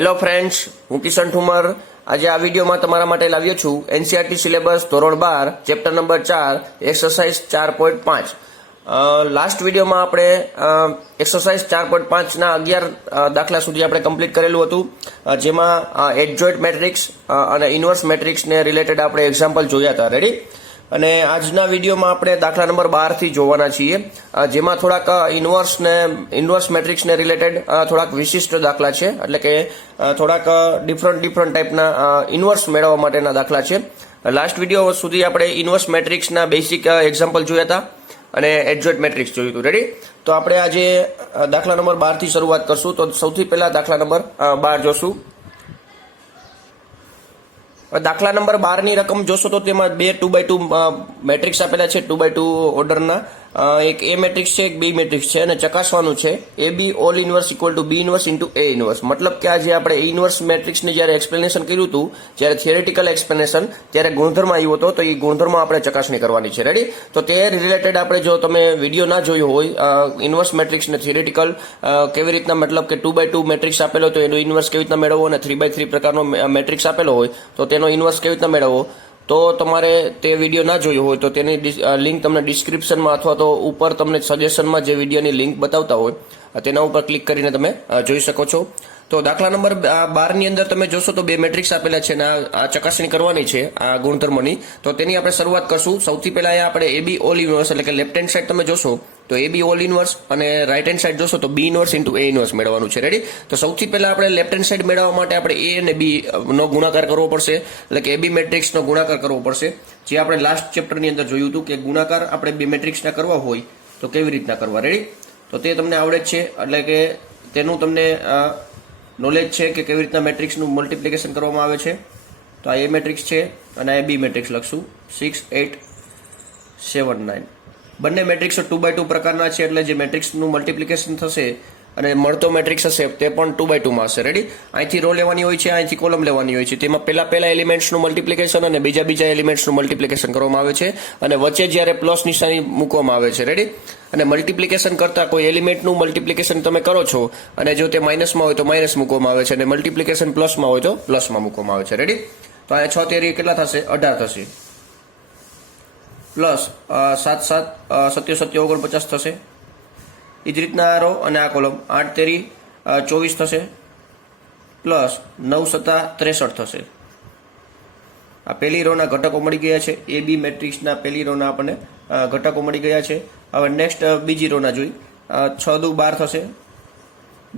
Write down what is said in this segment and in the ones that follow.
Hello friends, હું કિશન ઠુમર. આજે આ વિડીયોમાં તમારા માટે લાવ્યો છું એનસીઆરટી સિલેબસ ધોરણ 12 ચેપ્ટર નંબર 4 એક્સરસાઇઝ 4.5. લાસ્ટ વિડીયોમાં આપણે એક્સરસાઇઝ 4.5 ના 11 દાખલા સુધી આપણે કમ્પ્લીટ કરેલું હતું, જેમાં એડજોઇન્ટ મેટ્રિક્સ અને ઇન્વર્સ મેટ્રિક્સને રિલેટેડ આપણે એક્ઝામ્પલ જોયા હતા. રેડી? અને આજના વિડીયોમાં આપણે દાખલા નંબર 12 થી જોવાના છીએ, જેમાં થોડાક ઇન્વર્સ મેટ્રિક્સને રિલેટેડ થોડાક વિશિષ્ટ દાખલા છે, એટલે કે થોડાક ડિફરન્ટ ટાઈપના ઇન્વર્સ મેળવવા માટેના દાખલા છે. લાસ્ટ વિડીયો સુધી આપણે ઇન્વર્સ મેટ્રિક્સના બેસિક એક્ઝામ્પલ જોયા હતા અને એડજોઇન્ટ મેટ્રિક્સ જોયું હતું. રેડી? તો આપણે આજે દાખલા નંબર 12 થી શરૂઆત કરશું. તો સૌથી પહેલા દાખલા નંબર 12 જોશું. દાખલા નંબર 12 ની રકમ જોશો તો તેમાં બે 2x2 મેટ્રિક્સ આપેલા છે, 2x2 ઓર્ડરના. એક એ મેટ્રિક્સ છે, એક બી મેટ્રિક્સ છે, અને ચકાસવાનું છે A B whole inverse equal to B inverse into A inverse. મતલબ કે આજે આપણે એ ઇન્વર્સ મેટ્રિક્સની જ્યારે એક્સપ્લેનેશન કર્યું હતું, જ્યારે થિયરેટિકલ એક્સપ્લેનેશન, ત્યારે ગુણધર્મ આવ્યો હતો, તો એ ગુણધર્મ આપણે ચકાસણી કરવાની છે. રેડી? તો તે રિલેટેડ આપણે, જો તમે વિડીયો ના જોયો હોય, ઇન્વર્સ મેટ્રિક્સને થિયરેટિકલ કેવી રીતના, મતલબ કે 2x2 મેટ્રિક્સ આપેલો હોય તો એનો ઇન્વર્સ કેવી રીતના મેળવવો, અને 3x3 પ્રકારનો મેટ્રિક્સ આપેલો હોય તો તેનો ઇન્વર્સ કેવી રીતના મેળવવો, તો તમારે તે વિડીયો ના જોયો હોય તો તેની લિંક તમને ડિસ્ક્રિપ્શનમાં અથવા તો ઉપર તમને સજેશનમાં જે વિડીયોની લિંક બતાવતા હોય તેના ઉપર ક્લિક કરીને તમે જોઈ શકો છો. તો દાખલા નંબર 12 ની અંદર તમે જોશો તો બે મેટ્રિક્સ આપેલા છે અને આ ચકાસણી કરવાની છે આ ગુણધર્મોની. તો તેની આપણે શરૂઆત કરશું. સૌથી પહેલા અહીંયા આપણે એ બી ઓલ ઇન્વર્સ, એટલે કે લેફ્ટ હેન્ડ સાઈડ તમે જોશો તો એ બી ઓલ ઇન્વર્સ, અને રાઈટ હેન્ડ સાઈડ જોશો તો બી ઇન્વર્સ ઇન્ટુ એ ઇન્વર્સ મેળવવાનું છે. રેડી? તો સૌથી પહેલા આપણે લેફ્ટ હેન્ડ સાઈડ મેળવવા માટે આપણે એ અને બી નો ગુણાકાર કરવો પડશે, એટલે કે એ બી મેટ્રિક્સનો ગુણાકાર કરવો પડશે, જે આપણે લાસ્ટ ચેપ્ટરની અંદર જોયું હતું કે ગુણાકાર આપણે બે મેટ્રિક્સના કરવા હોય તો કેવી રીતના કરવા. રેડી? તો તે તમને આવડે જ છે, એટલે કે તેનું તમને નોલેજ છે કે કેવી રીતના મેટ્રિક્સનું મલ્ટિપ્લિકેશન કરવામાં આવે છે. તો આ એ મેટ્રિક્સ છે અને આ બી મેટ્રિક્સ લખશું 6, 8, 7, 9. બંને મેટ્રિક્સો 2x2 પ્રકારના છે, એટલે જે મેટ્રિક્સનું મલ્ટિપ્લિકેશન થશે અને મળતો મેટ્રિક્સ હશે તે પણ 2x2 માં હશે. રેડી? અહીંથી રો લેવાની હોય છે, અહીંથી કોલમ લેવાની હોય છે. તેમાં પહેલા એલિમેન્ટ્સનું મલ્ટિપ્લિકેશન અને બીજા એલિમેન્ટ્સનું મલ્ટિપ્લિકેશન કરવામાં આવે છે, અને વચ્ચે જ્યારે પ્લસ નિશાની મૂકવામાં આવે છે. રેડી? અને મલ્ટિપ્લિકેશન કરતા કોઈ એલિમેન્ટનું મલ્ટિપ્લિકેશન તમે કરો છો અને જો તે માઇનસમાં હોય તો માઇનસ મૂકવામાં આવે છે, અને મલ્ટિપ્લિકેશન પ્લસમાં હોય તો પ્લસમાં મૂકવામાં આવે છે. રેડી? તો આ 6 તેરી કેટલા થશે? 18 થશે. પ્લસ 7 7 7 49 થશે. એ જ રીતના આ રો અને આ કોલમ 8 તેરી 24 થશે. પ્લસ 9 7 63 થશે. આ પહેલી રોના ઘટકો મળી ગયા છે. એ બી મેટ્રિક્સના પહેલી રોના આપણને ઘટકો મળી ગયા છે. હવે નેક્સ્ટ બીજી રોના જોઈ. 6 દુ 12 થશે.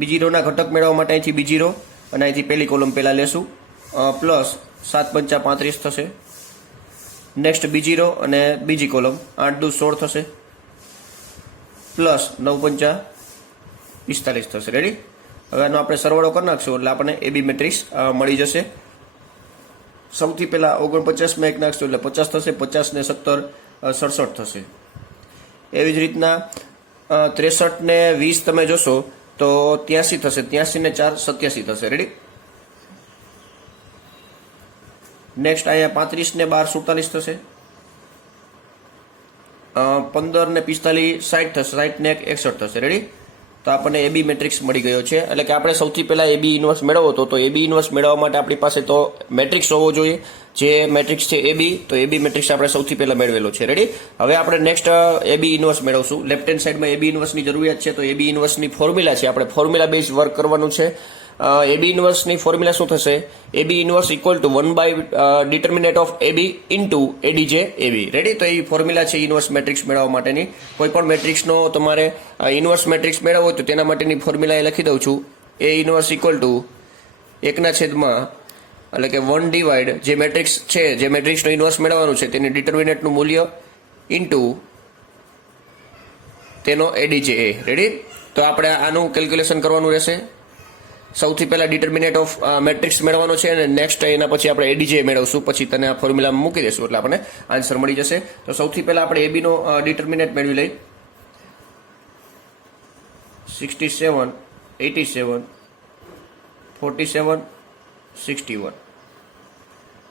બીજી રોના ઘટક મેળવવા માટે અહીંથી બીજી રો અને અહીંથી પહેલી કોલમ પહેલા લેશું. પ્લસ 7 5 35 થશે. નેક્સ્ટ બીજી રો અને બીજી કોલમ 8 દુ 16 થશે. પ્લસ 9 5 45 થશે. રેડી? હવે આનો આપણે સરવાળો કરી નાખશું એટલે આપણને એ બી મેટ્રિક્સ મળી જશે. સૌથી પહેલા 49 માં 1 નાખશું એટલે 50 થશે. 50 ને 17 67 થશે. એવી જ રીતના 63 ને 20 તમે જોશો તો 83 થશે. 83 ને 4 87 થશે. રેડી? નેક્સ્ટ અહીંયા 35 ને 12 47 થશે. 15 ને 45 60 થશે. 60 ને 61 થશે. રેડી? તો આપણને એ બી મેટ્રિક્સ મળી ગયો છે. એટલે કે આપણે સૌથી પહેલા એ બી ઇન્વર્સ મેળવવો હતો, તો એ બી ઇન્વર્સ મેળવવા માટે આપણી પાસે તો મેટ્રિક્સ હોવો જોઈએ, જે મેટ્રિક્સ છે એ બી. તો એ બી મેટ્રિક્સ આપણે સૌથી પહેલા મેળવેલો છે. રેડી? હવે આપણે નેક્સ્ટ એ બી ઇન્વર્સ મેળવશું. લેફ્ટ હેન્ડ સાઈડમાં એ બી ઇન્વર્સની જરૂરિયાત છે, તો એ બી ઇન્વર્સની ફોર્મ્યુલા છે, આપણે ફોર્મ્યુલા બેઝ વર્ક કરવાનું છે. એ બી ઇન્વર્સની ફોર્મ્યુલા શું થશે? A B inverse equal to 1 determinant of A B into ADJ A B. Ready? તો એ ફોર્મ્યુલા છે ઇન્વર્સ મેટ્રિક્સ મેળવવા માટેની. કોઈ પણ મેટ્રિક્સનો તમારે ઇન્વર્સ મેટ્રિક્સ મેળવવો હોય તો તેના માટેની ફોર્મ્યુલા એ લખી દઉં છું. એ ઇન્વર્સ ઇક્વલ ટુ 1/, એટલે કે 1 ડિવાઈડ જે મેટ્રિક્સ છે, જે મેટ્રિક્સનો ઇન્વર્સ મેળવવાનું છે તેની ડિટર્મિનેટનું મૂલ્ય ઇન્ટુ તેનો એડીજે એ. રેડી? તો આપણે આનું કેલ્ક્યુલેશન કરવાનું રહેશે. સૌથી પહેલા ડિટર્મિનેટ ઓફ મેટ્રિક્સ મેળવવાનો છે, અને નેક્સ્ટ એના પછી આપણે એડીજે મેળવશું, પછી તેને આ ફોર્મ્યુલામાં મૂકી દઈશું એટલે આપણને આન્સર મળી જશે. તો સૌથી પહેલા આપણે એબીનો ડિટર્મિનેટ મેળવી લઈ. 67 87 47 61.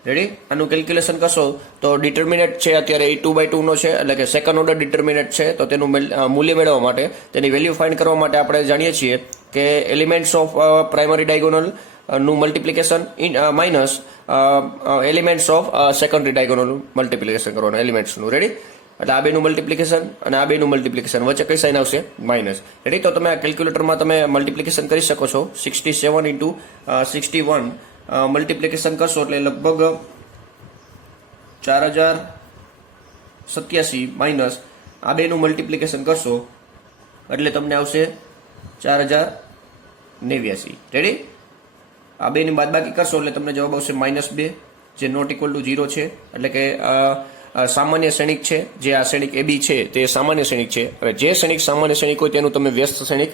રેડી? આનું કેલ્ક્યુલેશન કરશો તો ડિટર્મિનેટ છે અત્યારે એ 2/2 નો છે, એટલે કે સેકન્ડ ઓર્ડર ડિટર્મિનેટ છે. તો તેનું મૂલ્ય મેળવવા માટે, તેની વેલ્યુ ફાઇન્ડ કરવા માટે આપણે જાણીએ છીએ કે એલિમેન્ટ્સ ઓફ પ્રાઇમરી ડાયગોનલ નું multiplication minus elements of secondary ડાયગોનલનું મલ્ટિપ્લિકેશન કરવાનું એલિમેન્ટ્સનું. રેડી? એટલે આ બેનું મલ્ટિપ્લિકેશન અને આ બેનું મલ્ટિપ્લિકેશન વચ્ચે કઈ સાઇન આવશે? માઇનસ. રેડી? તો તમે આ કેલ્ક્યુલેટરમાં તમે મલ્ટિપ્લિકેશન કરી શકો છો. 67 ઇન્ટુ 61 મલ્ટિપ્લિકેશન કરશો એટલે લગભગ 4087 માઇનસ આ બેનું મલ્ટિપ્લિકેશન કરશો એટલે તમને આવશે 4089. રેડી? આ બેની બાદબાકી કરશો એટલે તમને જવાબ આવશે -2, જે નોટ ઇક્વલ ટુ 0 છે. એટલે કે સામાન્ય શ્રેણિક છે. જે આ શ્રેણિક AB છે તે સામાન્ય શ્રેણિક છે, અને જે શ્રેણિક સામાન્ય શ્રેણિક હોય તેનું તમે વ્યસ્ત શ્રેણિક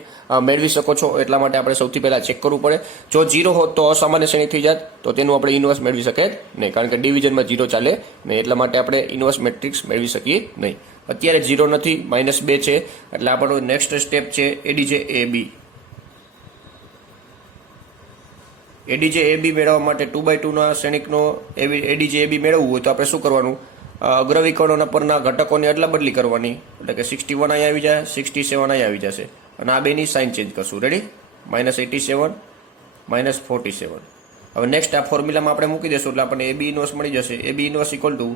મેળવી શકો છો. એટલા માટે આપણે સૌથી પહેલા ચેક કરવું પડે. જો 0 હોત તો અસામાન્ય શ્રેણિક થઈ જાત, તો તેનું આપણે ઇન્વર્સ મેળવી શકીએ નહીં, કારણ કે ડિવિઝનમાં 0 ચાલે નહીં. એટલા માટે આપણે ઇન્વર્સ મેટ્રિક્સ મેળવી શકીએ નહીં. અત્યારે 0 નથી, -2 છે, એટલે આપણો નેક્સ્ટ સ્ટેપ છે ADJ-AB. ADJ-AB મેળવવા માટે 2x2 ના શ્રેણિકનો ADJ-AB મેળવવું હોય તો આપણે શું કરવાનું? અગ્રવિકર્ણોના પરના ઘટકોની અદલા બદલી કરવાની. એટલે કે 61 અહીં આવી જાય, 67 અહીં આવી જશે, અને આ બેની સાઇન ચેન્જ કરશું. રેડી? -87 -47. હવે નેક્સ્ટ આ ફોર્મ્યુલામાં આપણે મૂકી દઈશું એટલે આપણને AB ઇન્વર્સ મળી જશે. AB inverse equal two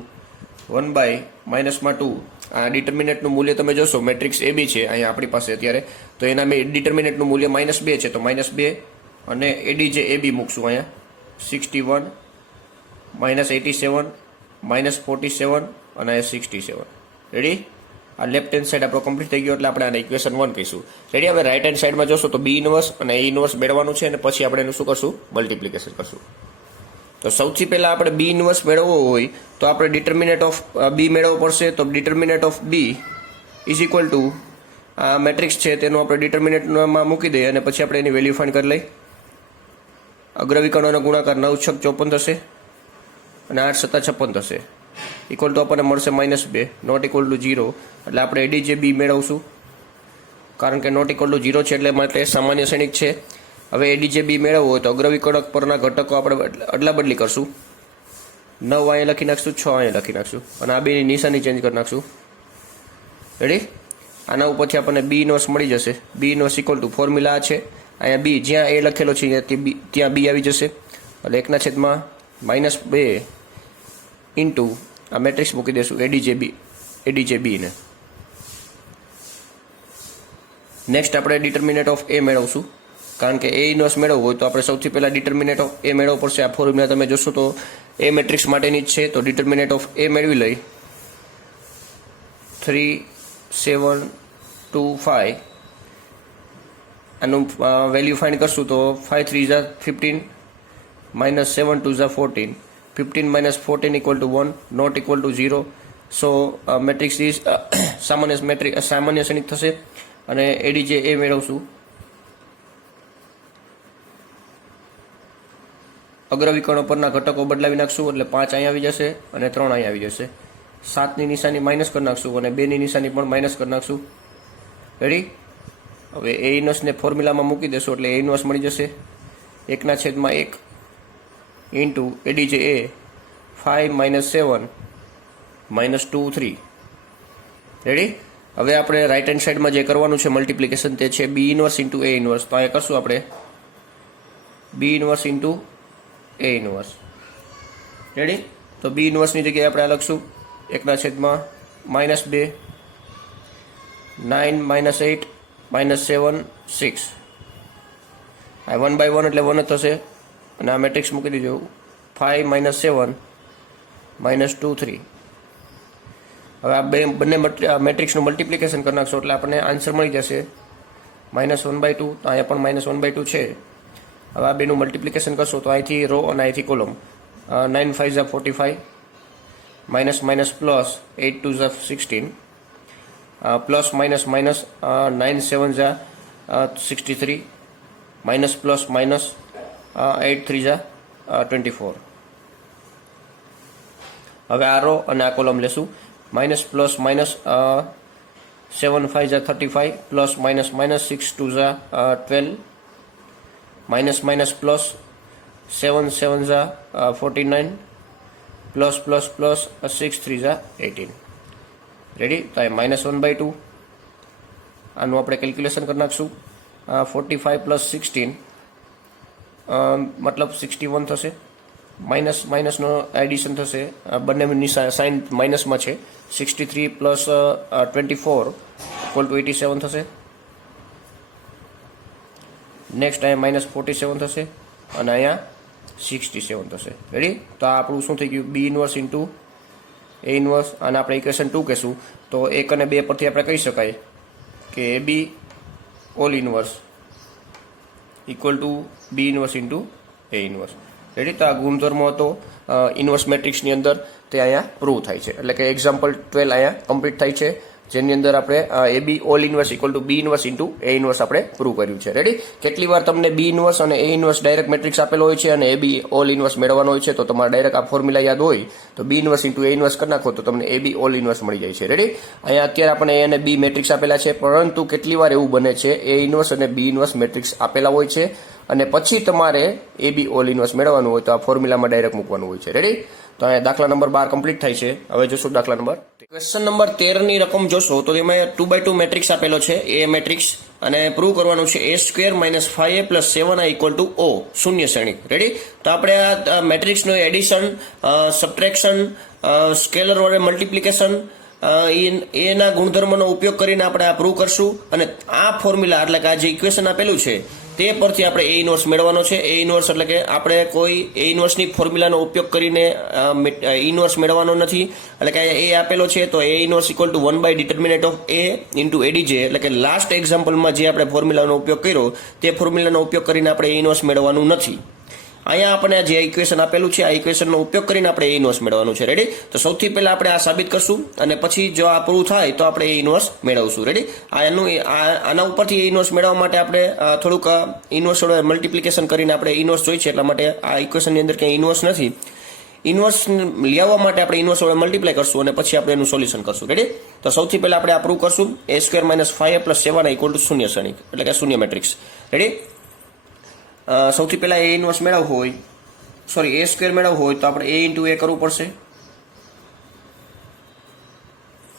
1/-2. આ ડિટર્મિનેન્ટનું મૂલ્ય તમે જોશો, મેટ્રિક્સ AB છે અહીંયા આપણી પાસે અત્યારે, તો એના ડિટર્મિનેન્ટનું મૂલ્ય -2 છે, તો -2 અને ADJ-AB મૂકશું અહીંયા. 61 -87 -47 અને 67. રેડી? આ લેફ્ટ હેન્ડ સાઈડ આપણો કમ્પ્લીટ થઈ ગયો એટલે આપણે આને ઇક્વેશન 1 કહીશું. રેડી? હવે રાઈટ હેન્ડ સાઈડમાં જોશો તો B ઇન્વર્સ અને A ઇન્વર્સ મેળવવાનું છે, અને પછી આપણે એનું શું કરશું? મલ્ટિપ્લિકેશન કરશું. તો સૌથી પહેલાં આપણે B ઇન્વર્સ મેળવવો હોય તો આપણે ડિટર્મિનેન્ટ ઓફ B મેળવવો પડશે. તો determinant of B is equal to આ મેટ્રિક્સ છે તેનું આપણે ડિટર્મિનેન્ટમાં મૂકી દઈએ, અને પછી આપણે એની વેલ્યુ ફાઇન્ડ કરી લઈએ. અગ્રવિકર્ણોનો ગુણાકાર 9 × 6 = 54 થશે, અને 8 × 7 = 56 થશે. ઇક્વલ ટુ આપણને મળશે -2, નોટ ઇક્વલ ટુ 0. એટલે આપણે ADJ-B મેળવશું, કારણ કે નોટ ઇક્વલ ટુ 0 છે એટલે માટે સામાન્ય શ્રેણિક છે. હવે ADJ-B મેળવવું હોય તો અગ્રવિકર્ણક પરના ઘટકો આપણે અદલા બદલી કરશું. 9 અહીંયા લખી નાખશું, 6 અહીંયા લખી નાખશું, અને આ બેની નિશાની ચેન્જ કરી નાખશું. રેડી? આના ઉપરથી આપણને B ઇન્વર્સ મળી જશે. B inverse equal two formula છે અહીંયા B, જ્યાં A લખેલો છે ત્યાં B આવી જશે, એટલે 1/-2 ઇન્ટુ આ મેટ્રિક્સ મૂકી દઈશું ADJ-B ને. નેક્સ્ટ આપણે ડિટર્મિનેન્ટ ઓફ A મેળવશું, કારણ કે A ઇન્વર્સ મેળવવું હોય તો આપણે સૌથી પહેલાં ડિટર્મિનેન્ટ ઓફ A મેળવવો પડશે. આ ફોર્મ્યુલા તમે જોશો તો A મેટ્રિક્સ માટેની જ છે, તો ડિટર્મિનેન્ટ ઓફ A મેળવી લઈ. 3 7 2 5 આનું વેલ્યુ ફાઇન્ડ કરશું તો 5 3 = 15 -7 2 = 14. 15 - 14 = 1, not equal to 0. So matrix is સામાન્ય શ્રેણિક થશે, અને ADJ-A મેળવશું. અગ્રવિકર્ણો પરના ઘટકો બદલાવી નાખશું એટલે 5 અહીં આવી જશે અને 3 અહીં આવી જશે. 7ની નિશાની માઇનસ કરી નાખશું અને 2ની નિશાની પણ માઇનસ કરી નાખશું. રેડી? હવે A ઇન્વર્સને ફોર્મ્યુલામાં મૂકી દેશો એટલે A ઇન્વર્સ મળી જશે 1/1 ઇન્ટુ ADJ-A 5 - 7 -2 3. રેડી? હવે આપણે રાઈટ હેન્ડ સાઈડમાં જે કરવાનું છે મલ્ટિપ્લિકેશન તે છે B inverse into A inverse. તો અહીંયા કરશું આપણે B inverse into A inverse. Ready? તો B ઇન્વર્સની જગ્યાએ આપણે આ લખશું 1/-2 9 -8 -7 6. આ 1/1 એટલે 1 જ થશે, અને આ મેટ્રિક્સ મૂકી દીધો 5 - 7 -2 3. હવે આ બંને મેટ્રિક્સનું મલ્ટિપ્લિકેશન કરી નાખશો એટલે આપણને આન્સર મળી જશે -1/2. તો અહીંયા પણ -1/2 છે. હવે આ બેનું મલ્ટિપ્લિકેશન કરશો તો અહીંથી રો અને અહીંથી column. 9 5 = 45, minus minus plus 8 2 = 16, plus minus minus 9 7 = 63, minus plus minus 8 3 = 24. હવે આ રો અને આ કોલમ લેશું. Minus plus minus 7 5 = 35, plus minus minus 6 2 = 12, minus minus plus 7 7 = 49, plus plus plus 6 3 = 18. Ready? તો એ -1/2 આનું આપણે કેલ્ક્યુલેશન કરી નાખશું. 45 + 16 મતલબ 61 થશે. માઇનસ માઇનસનો એડિશન થશે, બંનેની સાઇન માઇનસમાં છે. 63 પ્લસ 24 ઇક્વલ ટુ 87 થશે. નેક્સ્ટ અહીંયા માઇનસ 47 થશે અને અહીંયા 67 થશે. રેડી? તો આ આપણું શું થઈ ગયું? બી ઇનવર્સ ઇન્ટુ એ ઇનવર્સ. અને આપણે ઇક્વેશન 2 કહેશું તો 1 અને 2 પરથી આપણે કહી શકાય કે A B whole inverse equal to B inverse into A inverse. Ready? તો આ ગુણધર્મો હતો ઇનવર્સ મેટ્રિક્સની અંદર, તે અહીંયા પ્રૂવ થાય છે. એટલે કે એક્ઝામ્પલ 12 અહીંયા કમ્પ્લીટ થાય છે, જેની અંદર આપણે A B whole inverse equal to B inverse into A inverse આપણે પ્રૂવ કર્યું છે. રેડી? કેટલી વાર તમને બી ઇનવર્સ અને એ ઇનવર્સ ડાયરેક્ટ મેટ્રિક્સ આપેલો હોય છે અને એ બી ઓલ ઇનવર્સ મેળવવાનો હોય છે, તો તમારે ડાયરેક્ટ આ ફોર્મ્યુલા યાદ હોય તો બી ઇનવર્સ ઇન્ટુ એ ઇનવર્સ કરી નાખો તો તમને એ બી ઓલ ઇનવર્સ મળી જાય છે. રેડી? અહીંયા અત્યારે આપણે એ અને બી મેટ્રિક્સ આપેલા છે, પરંતુ કેટલી વાર એવું બને છે એ ઇનવર્સ અને બી ઇનવર્સ મેટ્રિક્સ આપેલા હોય છે અને પછી તમારે એ બી ઓલ ઇનવર્સ મેળવવાનું હોય તો આ ફોર્મ્યુલામાં ડાયરેક્ટ મૂકવાનું હોય છે. રેડી? તો અહીંયા દાખલા નંબર 12 કમ્પ્લીટ થાય છે. હવે જોશું દાખલા નંબર ક્વેશ્ચન નંબર 13 ની રકમ જોશો તો એમાં 2x2 મેટ્રિક્સ આપેલો છે, એ મેટ્રિક્સ, અને પ્રૂવ કરવાનું છે a square minus 5a plus 7i equal to o શૂન્ય શ્રેણી. રેડી? તો આપણે આ મેટ્રિક્સનું એડિશન, સબટ્રેક્શન, સ્કેલર વડે મલ્ટિપ્લિકેશન, એના ગુણધર્મનો ઉપયોગ કરીને આપણે આ પ્રૂવ કરશું અને આ ફોર્મ્યુલા એટલે કે આ જે ઇક્વેશન આપેલું છે તે પરથી આપણે એ ઇનવર્સ મેળવવાનો છે. એ ઇનવર્સ એટલે કે આપણે કોઈ એ ઇનવર્સની ફોર્મ્યુલાનો ઉપયોગ કરીને ઇનવર્સ મેળવવાનો નથી. એટલે કે એ આપેલો છે તો A inverse equal to 1 by determinant of A into ADJ. એટલે કે લાસ્ટ એક્ઝામ્પલમાં જે આપણે ફોર્મ્યુલાનો ઉપયોગ કર્યો તે ફોર્મ્યુલાનો ઉપયોગ કરીને આપણે એ ઇનવર્સ મેળવવાનું નથી. અહીંયા આપણે જે ઇક્વેશન આપેલું છે આ ઇક્વેશનનો ઉપયોગ કરીને આપણે એ ઇનવર્સ મેળવવાનું છે. રેડી? તો સૌથી પહેલા આપણે આ સાબિત કરશું અને પછી જો આ પ્રૂવ થાય તો આપણે એ ઇનવર્સ મેળવશું. રેડી? આના ઉપરથી એ ઇનવર્સ મેળવવા માટે આપણે થોડુંક ઇનવર્સ વડે મલ્ટિપ્લિકેશન કરીને આપણે ઇનવર્સ જોઈ છે, એટલા માટે આ ઇક્વેશનની અંદર ક્યાંય ઇનવર્સ નથી. ઇનવર્સ લેવા માટે આપણે ઇનવર્સ વડે મલ્ટીપ્લાય કરશું અને પછી આપણે એનું સોલ્યુશન કરશું. રેડી? તો સૌથી પહેલા આપણે આ પ્રૂવ કરશું a square minus 5a plus 7i equal to શૂન્ય શ્રેણી, એટલે કે શૂન્ય મેટ્રિક્સ. રેડી? સૌથી પહેલા એ ઇનવર્સ મેળવવું હોય, સોરી એ સ્ક્વેર મેળવવું હોય તો આપણે એ ઇન્ટુ એ કરવું પડશે.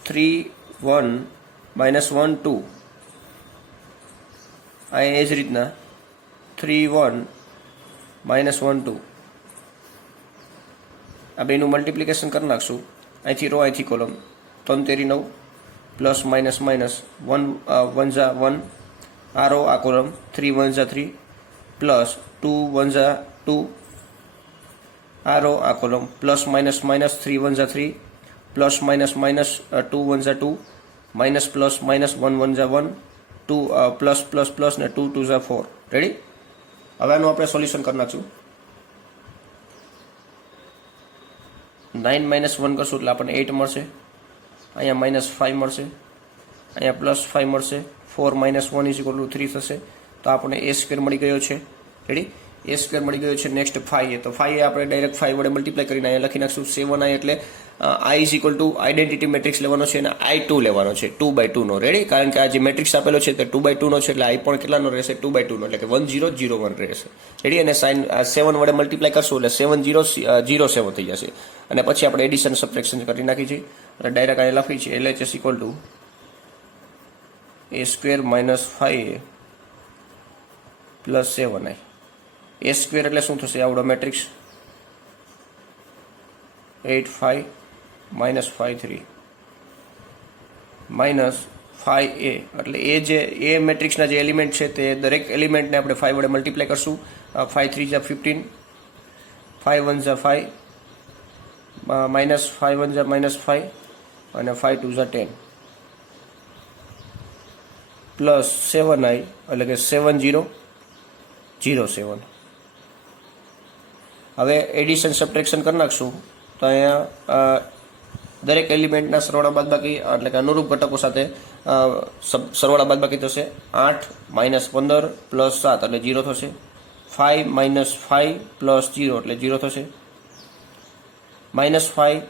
3 1 માઇનસ 1 2, આ એ જ રીતના 3 1 માઇનસ 1 2, આ બેનું મલ્ટિપ્લિકેશન કરી નાખશું. અહીંથી રો, અહીંથી કોલમ, 3 તેરી 9 પ્લસ માઇનસ માઇનસ 1 1 જા 1, આ રો આ કોલમ, 3 1 જા 3 પ્લસ 2 1 જા 2, આ રો આ કોલમ, પ્લસ માઇનસ માઇનસ 3 1 જા 3 પ્લસ માઇનસ માઇનસ 2 1 જા 2 માઇનસ પ્લસ માઇનસ 1 1 જા 1 2 પ્લસ પ્લસ પ્લસ ને 2 2 જા 4. રેડી? હવે આનું આપણે સોલ્યુશન કરી નાખશું. 9 માઇનસ 1 કરશું એટલે આપણને 8 મળશે, અહીંયા માઇનસ 5 મળશે, અહીંયા પ્લસ 5 મળશે. 4 માઇનસ 1 ઇઝ ઇક્વલ ટુ 3 થશે. તો આપણને એ સ્ક્વેર મળી ગયો છે. રેડી? એ સ્ક્વેર મળી ગયો છે. નેક્સ્ટ 5a, તો 5a આપણે ડાયરેક્ટ 5 વડે મલ્ટીપ્લાય કરીને અહીંયા લખી નાખશું. 7i એટલે i is equal two identity matrix લેવાનો છે અને i2 લેવાનો છે 2x2 નો. રેડી? કારણ કે આ જે મેટ્રિક્સ આપેલો છે તે 2x2 નો છે એટલે i પણ કેટલાનો રહેશે? 2x2 નો, એટલે કે 1 0 0 1 રહેશે. રેડી? અને સાઇન 7 વડે મલ્ટીપ્લાય કરશું એટલે 7 0 0 7 થઈ જશે. અને પછી આપણે એડિશન સબટ્રેક્શન કરી નાખી છે એટલે ડાયરેક્ટ અહીંયા લખી છે LHS equal to a square minus 5a plus 7i. A square એટલે શું થશે? આવડો મેટ્રિક્સ 8 5 માઇનસ 5 3 માઇનસ 5a, એટલે એ જે એ મેટ્રિક્સના જે એલિમેન્ટ છે તે દરેક એલિમેન્ટને આપણે 5 વડે મલ્ટીપ્લાય કરશું. 5 3 જા 15, 5 1 જા 5, માઇનસ 5 1 જા માઇનસ 5 અને 5 2 જા 10 પ્લસ 7i એટલે કે 7 0 0 7. હવે એડિશન સબટ્રેક્શન કરી નાખશું તો અહીંયા દરેક એલિમેન્ટના સરવાળા બાદબાકી એટલે કે અનુરૂપ ઘટકો સાથે સરવાળા બાદબાકી થશે. 8 માઇનસ 15 પ્લસ 7 એટલે 0 થશે. 5 માઇનસ 5 પ્લસ 0 એટલે 0 થશે. માઇનસ 5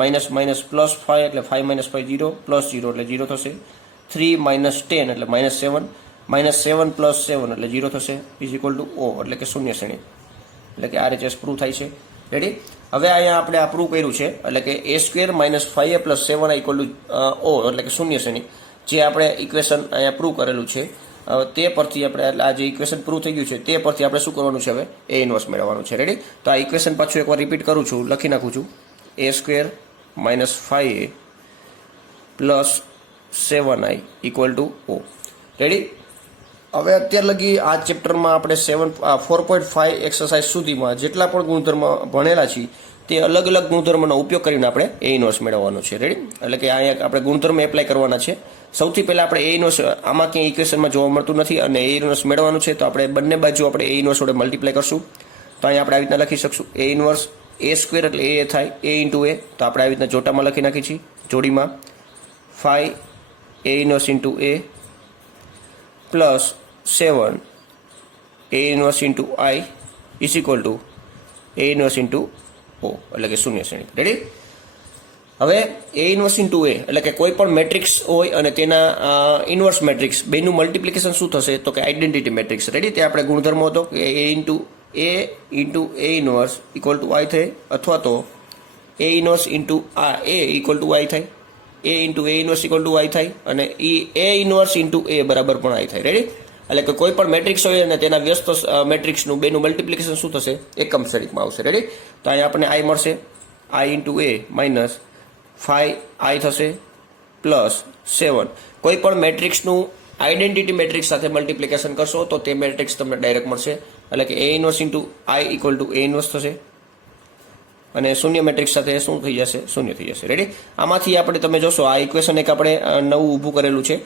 માઇનસ માઇનસ પ્લસ 5 એટલે 5 માઇનસ 5 0 પ્લસ 0 એટલે 0 થશે. 3 માઇનસ 10 એટલે માઇનસ 7, માઇનસ 7 પ્લસ 7 એટલે 0 થશે, ઇઝ ઇક્વલ ટુ O એટલે કે શૂન્ય શ્રેણી, એટલે કે RHS પ્રૂવ થાય છે. રેડી? હવે અહીંયા આપણે આ પ્રૂવ કર્યું છે એટલે કે a square minus 5a plus 7i equal to O એટલે કે શૂન્ય શ્રેણી, જે આપણે ઇક્વેશન અહીંયા પ્રૂવ કરેલું છે તે પરથી આપણે આ જે ઇક્વેશન પ્રૂવ થઈ ગયું છે તે પરથી આપણે શું કરવાનું છે હવે એ ઇન્વર્સ મેળવવાનું છે. રેડી? તો આ ઇક્વેશન પાછું એકવાર રિપીટ કરું છું, લખી નાખું છું. a square minus 5a plus 7i equal to o. Ready? હવે અત્યાર લગી આ ચેપ્ટરમાં આપણે 4.5 એક્સરસાઇઝ સુધીમાં જેટલા પણ ગુણધર્મ ભણેલા છીએ તે અલગ અલગ ગુણધર્મનો ઉપયોગ કરીને આપણે એ ઇન્વર્સ મેળવવાનો છે. રેડી? એટલે કે અહીંયા આપણે ગુણધર્મ એપ્લાય કરવાના છે. સૌથી પહેલાં આપણે એ ઇન્વર્સ આમાં ક્યાંય ઇક્વેશનમાં જોવા મળતું નથી અને એ ઇન્વર્સ મેળવવાનું છે, તો આપણે બંને બાજુ આપણે એ ઇન્વર્સ વડે મલ્ટીપ્લાય કરશું. તો અહીંયા આપણે આવી રીતના લખી શકશું એ ઇન્વર્સ a સ્ક્વેર એટલે એ થાય a ઇન્ટુ એ, તો આપણે આવી રીતના જોટામાં લખી નાખી છીએ જોડીમાં 5 a inverse into a plus 7 a inverse into i is equal two a inverse into o એટલે કે શૂન્ય શ્રેણી. રેડી? હવે એ ઇન્વર્સ ઇન્ટુ એ એટલે કે કોઈ પણ મેટ્રિક્સ હોય અને તેના ઇન્વર્સ મેટ્રિક્સ બેનું મલ્ટિપ્લિકેશન શું થશે તો કે આઈડેન્ટિટી મેટ્રિક્સ. રેડી? તે આપણે ગુણધર્મ હતો કે A into A inverse equal to Y થાય, અથવા તો A inverse into A equal to Y થાય, A into A inverse equal to Y થાય, અને એ ઇન્વર્સ ઇન્ટુ એ બરાબર પણ આઈ થાય. રેડી? એટલે કે કોઈ પણ મેટ્રિક્સ હોય અને તેના વ્યસ્ત મેટ્રિક્સનું બેનું મલ્ટિપ્લિકેશન શું થશે એકમ શ્રેણીમાં આવશે. રેડી? તો અહીંયા આપણને આઈ મળશે, I into A minus 5i થશે પ્લસ 7. કોઈ પણ મેટ્રિક્સનું આઈડેન્ટિટી મેટ્રિક્સ સાથે મલ્ટિપ્લિકેશન કરશો તો તે મેટ્રિક્સ તમને ડાયરેક્ટ મળશે, એટલે કે A inverse into I equal to A inverse થશે, અને શૂન્ય મેટ્રિક્સ સાથે શું થઈ જશે શૂન્ય થઈ જશે. રેડી? આમાંથી આપણે તમે જોશો આ ઇક્વેશન એક આપણે નવું ઊભું કરેલું છે,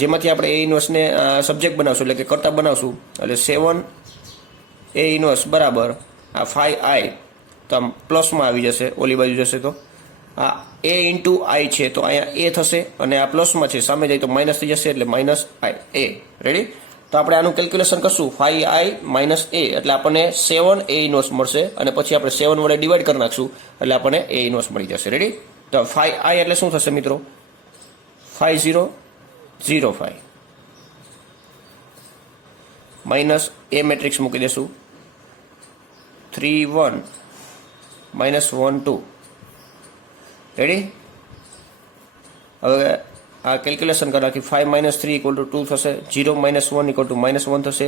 જેમાંથી આપણે એ ઇન્વર્સને સબ્જેક્ટ બનાવશું એટલે કે કરતા બનાવશું. એટલે 7 એ ઇન્વર્સ બરાબર આ 5i તો આમ પ્લસમાં આવી જશે, ઓલી બાજુ જશે તો આ એ ઇન્ટુ આઈ છે તો અહીંયા એ થશે, અને આ પ્લસમાં છે સામે જાય તો માઇનસ થઈ જશે એટલે માઇનસ આઈ એ. રેડી? તો આપણે આનું કેલ્ક્યુલેશન કરશું 5i માઇનસ એ એટલે આપણને 7 એ ઇન્વર્સ મળશે, અને પછી આપણે 7 વડે ડિવાઈડ કરી નાખશું એટલે આપણને એ ઇન્વર્સ મળી જશે. રેડી? તો 5i એટલે શું થશે મિત્રો 5005 માઇનસ એ મેટ્રિક્સ મૂકી દેશું 3 1 માઇનસ 1 2. રેડી? હવે આ કેલ્ક્યુલેશન કરી નાખી 5 માઇનસ 3 ઇક્વલ ટુ 2 થશે, 0 માઇનસ 1 ઇક્વલ ટુ માઇનસ 1 થશે,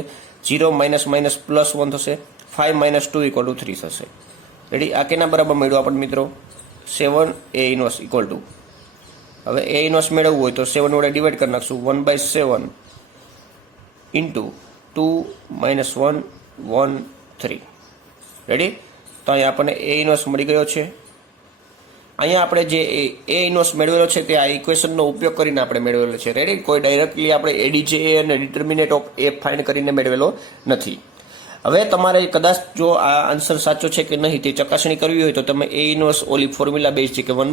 0 માઇનસ માઇનસ પ્લસ 1 થશે, 5 માઇનસ 2 ઇક્વલ ટુ 3 થશે. રેડી? આ કેના બરાબર મળ્યું આપણને મિત્રો 7 એ ઇન્વર્સ ઇક્વલ ટુ, હવે એ ઇન્વર્સ મેળવવું હોય તો 7 વડે ડિવાઈડ કરી નાખશું 1/7 ઇન્ટુ 2 માઇનસ 1 1 3. રેડી? તો અહીંયા આપણને એ ઇન્વર્સ મળી ગયો છે. અહીંયા આપણે જે એ ઇન્વર્સ મેળવેલો છે તે આ ઇક્વેશનનો ઉપયોગ કરીને આપણે મેળવેલો છે. રેડી? કોઈ ડાયરેક્ટલી આપણે એડીજે અને ડિટર્મિનેટ ઓફ એ ફાઇન્ડ કરીને મેળવેલો નથી. હવે તમારે કદાચ જો આ આન્સર સાચો છે કે નહીં તે ચકાસણી કરવી હોય તો તમે એ ઇન્વર્સ ઓલી ફોર્મ્યુલા બેઝ છે કે 1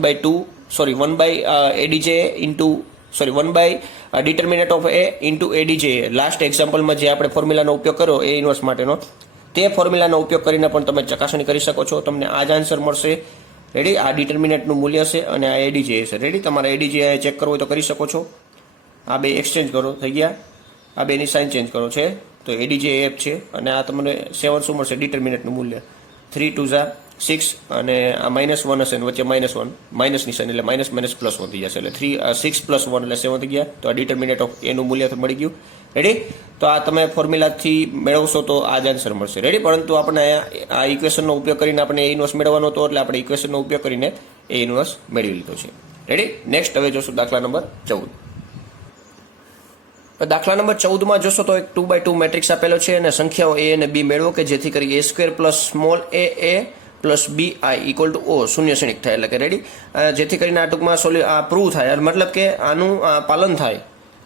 by determinant of A into ADJ last એક્ઝામ્પલમાં જે આપણે ફોર્મ્યુલાનો ઉપયોગ કર્યો એ ઇન્વર્સ માટેનો, તે ફોર્મ્યુલાનો ઉપયોગ કરીને પણ તમે ચકાસણી કરી શકો છો. તમને આ જ આન્સર મળશે. રેડી? આ ડિટર્મિનેટનું મૂલ્ય છે અને આ એડીજે છે. રેડી? તમારે એડીજે ચેક કરવું હોય તો કરી શકો છો. આ બે એક્સચેન્જ કરો થઈ ગયા, આ બેની સાઇન ચેન્જ કરો છે તો એડીજે એફ છે, અને આ તમને 7 શું મળશે ડિટર્મિનેટનું મૂલ્ય 3 2 6, અને આ -1 હશે ને વચ્ચે -1 માઇનસની સાઇન એટલે માઇનસ માઇનસ +1 થઈ જશે, એટલે 6 + 1 એટલે 7 થઈ ગયા. તો આ ડિટર્મિનેટ ઓફ એનું મૂલ્ય મળી ગયું. રેડી? તો આ તમે ફોર્મ્યુલાથી મેળવશો તો આ જ આન્સર મળશે. રેડી? પરંતુ આપણે આ ઇક્વેશનનો ઉપયોગ કરીને આપણે એ ઇન્વર્સ મેળવવાનો હતો એટલે આપણે ઇક્વેશનનો ઉપયોગ કરીને એ ઇન્વર્સ મેળવી લીધો છે. રેડી? નેક્સ્ટ હવે જોશું દાખલા નંબર 14. દાખલા નંબર 14માં જોશો તો એક 2x2 મેટ્રિક્સ આપેલો છે અને સંખ્યાઓ a અને b મેળવો કે જેથી કરી a square plus small a plus bi equal to o શૂન્ય શ્રેણિક થાય. એટલે કે રેડી? જેથી કરીને આ ટૂંકમાં આ પ્રૂવ થાય, મતલબ કે આનું પાલન થાય,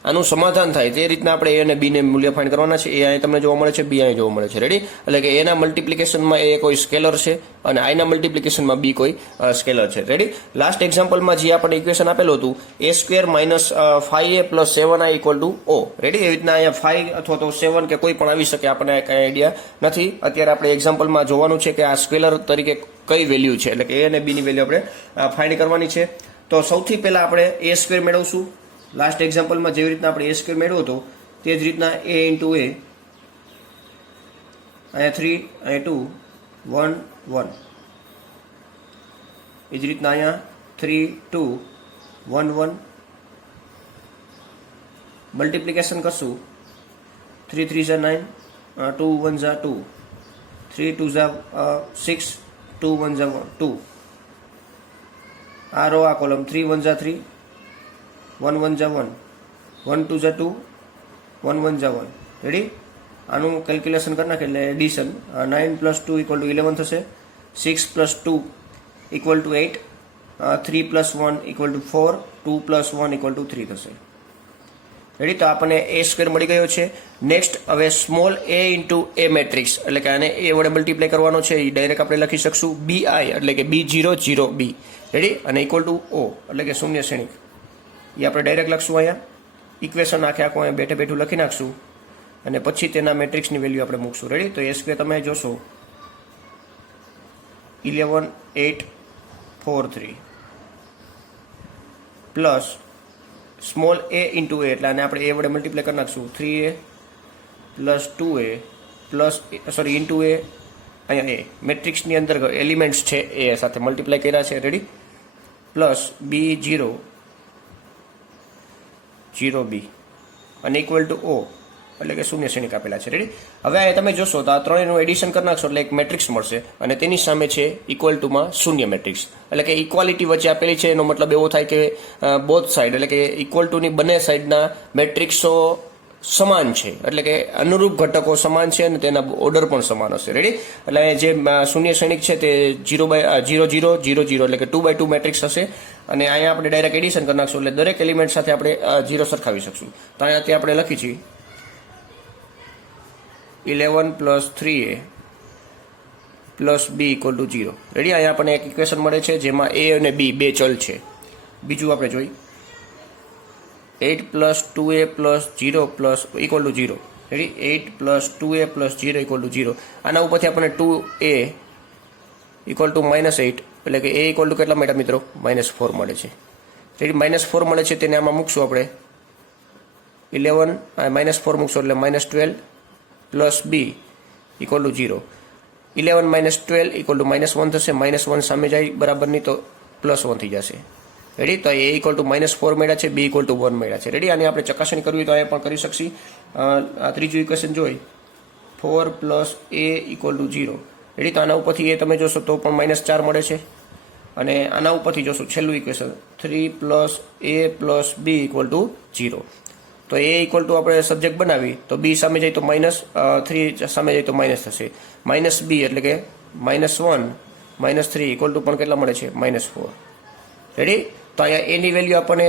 આનું સમાધાન થાય તે રીતના આપણે એ અને બી ને મૂલ્ય ફાઇન્ડ કરવાના છે. એ અહીં તમને જોવા મળે છે, બી અહીં જોવા મળે છે. રેડી? એટલે કે એના મલ્ટિપ્લિકેશનમાં એ કોઈ સ્કેલર છે અને આઈના મલ્ટિપ્લિકેશનમાં બી કોઈ સ્કેલર છે. રેડી? લાસ્ટ એક્ઝામ્પલમાં જે આપણે ઇક્વેશન આપેલું હતું a square minus 5a plus 7i equal to o. Ready? એવી રીતના અહીંયા 5 અથવા તો 7 કે કોઈ પણ આવી શકે, આપણને કંઈ આઈડિયા નથી. અત્યારે આપણે એક્ઝામ્પલમાં જોવાનું છે કે આ સ્કેલર તરીકે કઈ વેલ્યુ છે, એટલે કે એ અને બીની વેલ્યુ આપણે ફાઇન્ડ કરવાની છે. તો સૌથી પહેલાં આપણે a સ્ક્વેર મેળવશું. લાસ્ટ એક્ઝામ્પલમાં જેવી રીતના આપણે a સ્ક્વેર મેળવ્યો હતો તે જ રીતના a ઇન્ટુ a, અહીંયા 3 અહીંયા 2 1 1, એ જ રીતના અહીંયા 3 2 1 1 મલ્ટિપ્લિકેશન કરશું 3 3 ઝા 9, 2 1 ઝા 2, 3 2 ઝા 6, 2 1 ઝા 2. આ રો આ કોલમ 3 1 ઝા 3, 1 1 ઝા 1, 1 2 ઝા 2, 1 1 ઝા 1. રેડી? આનું કેલ્ક્યુલેશન કરી નાખે એટલે એડિશન 9 + 2 = 11 થશે, 6 + 2 = 8, 3 + 1 = 4, 2 + 1 = 3 થશે. રેડી? તો આપણને એ સ્ક્વેર મળી ગયો છે. નેક્સ્ટ હવે small a into A matrix એટલે કે આને એ વડે મલ્ટીપ્લાય કરવાનો છે. એ ડાયરેક્ટ આપણે લખી શકશું bi એટલે કે B00B. રેડી? અને ઇક્વલ ટુ O એટલે કે શૂન્ય શ્રેણિક. એ આપણે ડાયરેક્ટ લખશું અહીંયા. ઇક્વેશન આખું અહીંયા બેઠે બેઠું લખી નાખશું અને પછી તેના મેટ્રિક્સની વેલ્યુ આપણે મૂકશું. રેડી? તો એ સ્ક્વેર તમે જોશો 11 8 4 3 પ્લસ સ્મોલ a ઇન્ટુ એ એટલે આને આપણે એ વડે મલ્ટીપ્લાય કરી નાખશું 3a plus 2a plus into એ અહીંયા એ મેટ્રિક્સની અંદર એલિમેન્ટ્સ છે એ સાથે મલ્ટીપ્લાય કર્યા છે. રેડી? પ્લસ B0 0B અને ઇક્વલ ટુ O એટલે કે શૂન્ય શ્રેણિક આપેલા છે. રેડી? હવે અહીંયા તમે જોશો તો આ ત્રણેયનું એડિશન કરી નાખશો એટલે એક મેટ્રિક્સ મળશે અને તેની સામે છે ઇક્વલ ટુમાં શૂન્ય મેટ્રિક્સ એટલે કે ઇક્વાલિટી વચ્ચે આપેલી છે. એનો મતલબ એવો થાય કે બોથ સાઈડ એટલે કે ઇક્વલ ટુની બંને સાઈડના મેટ્રિક્સો સમાન છે એટલે કે અનુરૂપ ઘટકો સમાન છે અને તેના ઓર્ડર પણ સમાન હશે. રેડી? એટલે જે શૂન્ય શ્રેણિક છે તે 0/0 એટલે કે 2/2 મેટ્રિક્સ હશે અને અહીંયા આપણે ડાયરેક્ટ એડિશન કરી નાખશું એટલે દરેક એલિમેન્ટ સાથે આપણે 0 સરખાવી શકશું. તો અહીંયા આપણે લખી છીએ 11 + 3a પ્લસ b = 0. રેડી? અહીંયા આપણને એક ઇક્વેશન મળે છે જેમાં a અને b બે ચલ છે. બીજું આપણે જોઈ 8 + 2a + 0 = 0. રેડી? 8 + 2a + 0 = 0. આના ઉપરથી આપણને 2a = -8 એટલે કે a = કેટલા મળ્યા મિત્રો? -4 મળે છે. રેડી? -4 મળે છે તેને આમાં મૂકશું આપણે 11 -4 મૂકશું એટલે -12 પ્લસ b = 0. 11 - 12 = -1 થશે. -1 સામે જાય બરાબર નહીં તો +1 થઈ જશે. રેડી? તો a = -4 મળ્યા છે, b = 1 મળ્યા છે. રેડી? આની આપણે ચકાસણી કરવી તો અહીંયા પણ કરી શકશી. આ ત્રીજું ઇક્વેશન જોઈ 4 + a = 0. રેડી? તો આના ઉપરથી એ તમે જોશો તો પણ -4 મળે છે અને આના ઉપરથી જોશો છેલ્લું ઇક્વેશન 3 + a + b = 0. તો a = આપણે સબ્જેક્ટ બનાવી તો b સામે જાય તો -3 સામે જાય તો માઇનસ થશે. -b એટલે કે -1 -3 = પણ કેટલા મળે છે? -4. રેડી? તો અહીંયા a ની વેલ્યુ આપણને